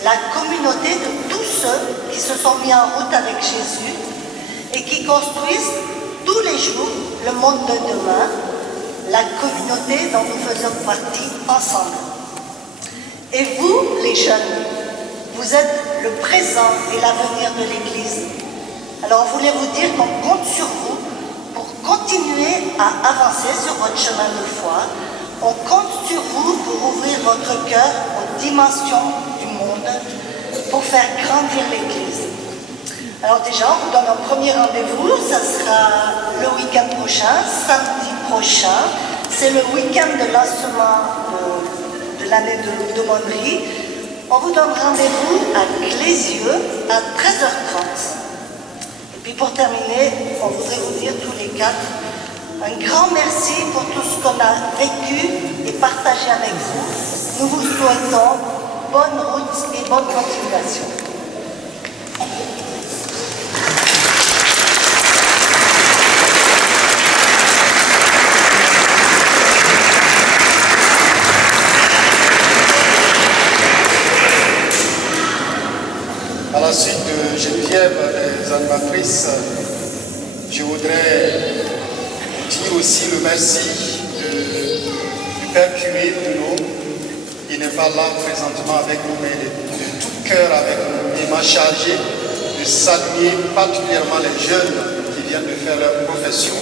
La communauté de tous ceux qui se sont mis en route avec Jésus et qui construisent tous les jours le monde de demain, la communauté dont nous faisons partie ensemble. Et vous, les jeunes, vous êtes le présent et l'avenir de l'Église. Alors on voulait vous dire qu'on compte sur vous pour continuer à avancer sur votre chemin de foi. On compte sur vous pour ouvrir votre cœur aux dimensions du monde, pour faire grandir l'Église. Alors déjà, on vous donne un premier rendez-vous, ça sera le week-end prochain, samedi prochain. C'est le week-end de lancement de l'année de l'aumônerie. On vous donne rendez-vous à Clézieux à 13h30. Et puis pour terminer, on voudrait vous dire tous les quatre un grand merci pour tout ce qu'on a vécu et partagé avec vous. Nous vous souhaitons bonne route et bonne continuation. À la suite de Geneviève, les animatrices, je voudrais dire aussi le merci du Père curé Bruno. Il n'est pas là présentement avec nous, mais il est de tout cœur avec nous. Il m'a chargé de saluer particulièrement les jeunes qui viennent de faire leur profession.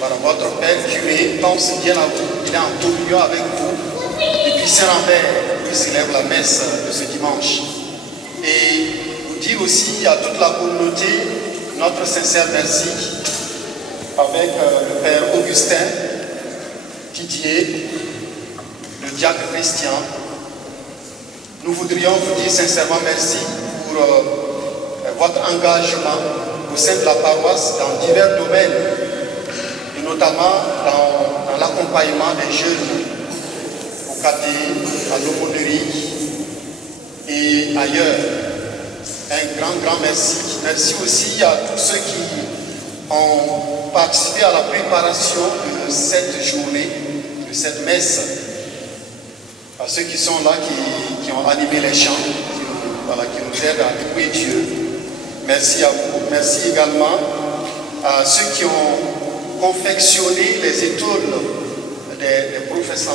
Voilà, votre Père curé pense bien à vous, il est en communion avec vous. Depuis Saint-Lambert, il célèbre la messe de ce dimanche. Et vous dire aussi à toute la communauté notre sincère merci avec le Père Augustin, Didier, le diacre Christian. Nous voudrions vous dire sincèrement merci pour votre engagement au sein de la paroisse dans divers domaines, et notamment dans l'accompagnement des jeunes au caté, à l'aumônerie et ailleurs. Un grand merci. Merci aussi à tous ceux qui ont participé à la préparation de cette journée, de cette messe, à ceux qui sont là, qui ont animé les chants, qui nous aident à louer Dieu. Merci à vous. Merci également à ceux qui ont confectionné les épaules des professeurs.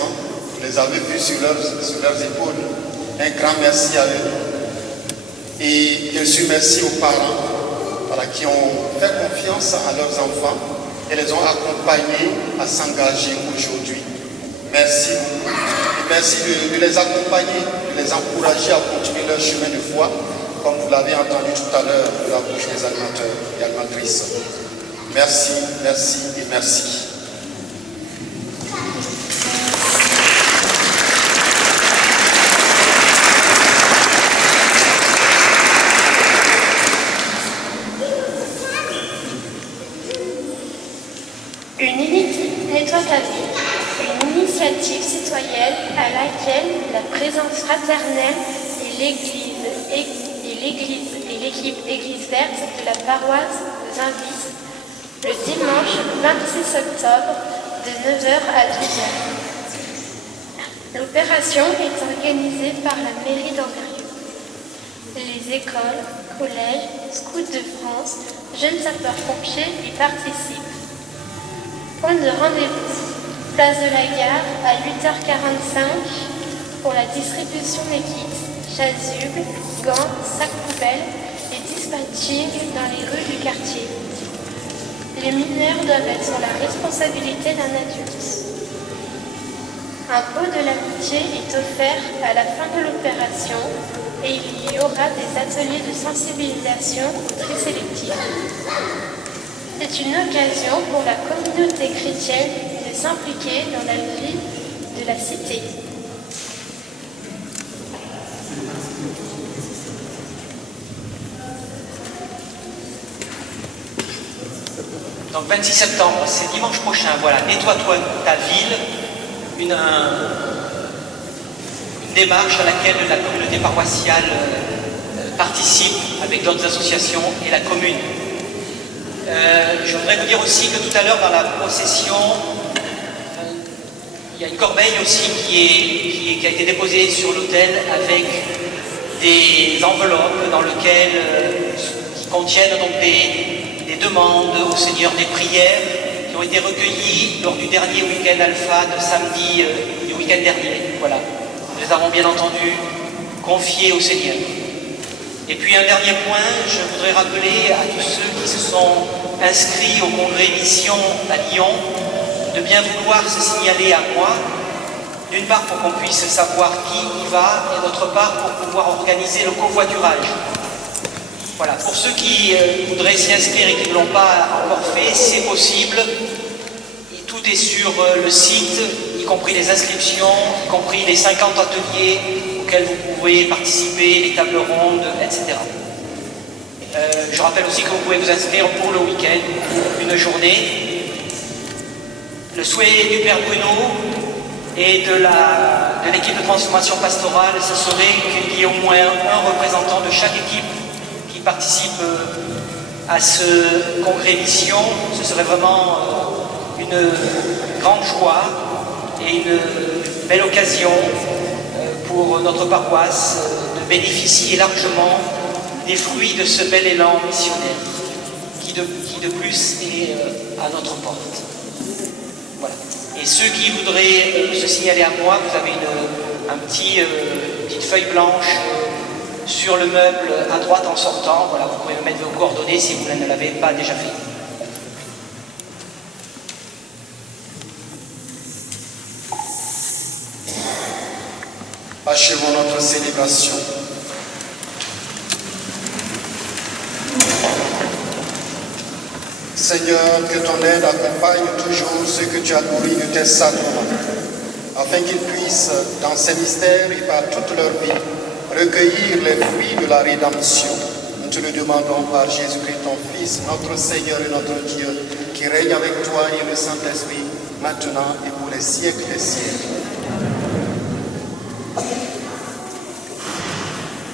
Vous les avez vus sur leurs épaules. Un grand merci à eux. Et bien sûr, merci aux parents qui ont fait confiance à leurs enfants et les ont accompagnés à s'engager aujourd'hui. Merci beaucoup. Et merci de les accompagner, de les encourager à continuer leur chemin de foi, comme vous l'avez entendu tout à l'heure de la bouche des animateurs et animatrices. Merci, merci et merci. Nettoie ta ville, une initiative citoyenne à laquelle la présence fraternelle et l'équipe Église verte de la paroisse nous invitent le dimanche 26 octobre de 9h à 12h. L'opération est organisée par la mairie d'Ambérieu. Les écoles, collèges, scouts de France, jeunes sapeurs-pompiers y participent. Point de rendez-vous, place de la Gare à 8h45 pour la distribution des kits, chasubles, gants, sacs poubelles et dispatching dans les rues du quartier. Les mineurs doivent être sur la responsabilité d'un adulte. Un pot de l'amitié est offert à la fin de l'opération et il y aura des ateliers de sensibilisation au tri sélectif. C'est une occasion pour la communauté chrétienne de s'impliquer dans la vie de la cité. Donc 26 septembre, c'est dimanche prochain, voilà, nettoie-toi ta ville, une démarche à laquelle la communauté paroissiale participe avec d'autres associations et la commune. Je voudrais vous dire aussi que tout à l'heure dans la procession, il y a une corbeille aussi qui a été déposée sur l'autel avec des enveloppes dans lesquelles qui contiennent donc des demandes au Seigneur, des prières qui ont été recueillies lors du dernier week-end alpha de samedi du week-end dernier. Voilà, nous les avons bien entendu confiées au Seigneur. Et puis un dernier point, je voudrais rappeler à tous ceux qui se sont inscrits au congrès Mission à Lyon de bien vouloir se signaler à moi, d'une part pour qu'on puisse savoir qui y va et d'autre part pour pouvoir organiser le covoiturage. Voilà, pour ceux qui voudraient s'y inscrire et qui ne l'ont pas encore fait, c'est possible. Et tout est sur le site, y compris les inscriptions, y compris les 50 ateliers auxquels vous pouvez participer, les tables rondes, etc. Je rappelle aussi que vous pouvez vous inscrire pour le week-end, une journée. Le souhait du Père Bruno et de l'équipe de transformation pastorale, ce serait qu'il y ait au moins un représentant de chaque équipe qui participe à ce congrès mission. Ce serait vraiment une grande joie et une belle occasion pour notre paroisse de bénéficier largement des fruits de ce bel élan missionnaire qui de plus est à notre porte. Voilà. Et ceux qui voudraient se signaler à moi, vous avez petite feuille blanche sur le meuble à droite en sortant. Voilà, vous pouvez me mettre vos coordonnées si vous ne l'avez pas déjà fait. achevons notre célébration. Seigneur, que ton aide accompagne toujours ceux que tu as nourris de tes sacrements, afin qu'ils puissent, dans ces mystères et par toute leur vie, recueillir les fruits de la rédemption. Nous te le demandons par Jésus-Christ, ton Fils, notre Seigneur et notre Dieu, qui règne avec toi et le Saint-Esprit, maintenant et pour les siècles des siècles.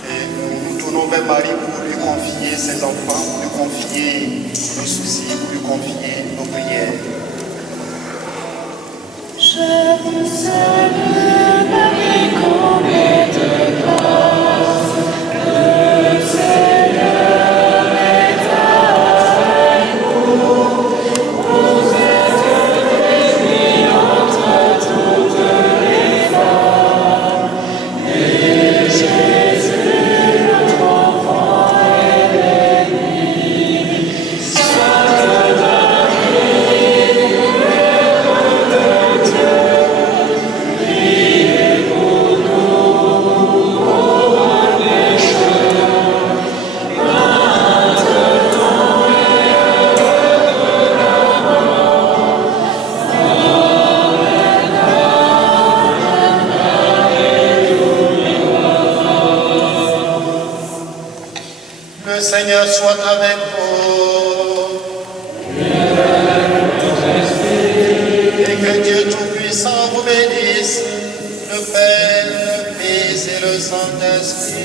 Et nous tournons vers Marie pour lui confier ses enfants, pour lui confier nos soucis, pour lui confier nos prières. Je vous salue, Marie, comblée de grâce, le Seigneur est avec vous. Vous êtes bénie entre toutes les femmes, et Jésus, notre enfant, est béni. Sainte Marie, Mère de Dieu, priez pour nous pauvres pécheurs, maintenant et à l'heure de la mort. Le Seigneur soit avec vous. Et que Dieu Tout-Puissant vous bénisse, le Père, le Fils et le Saint-Esprit.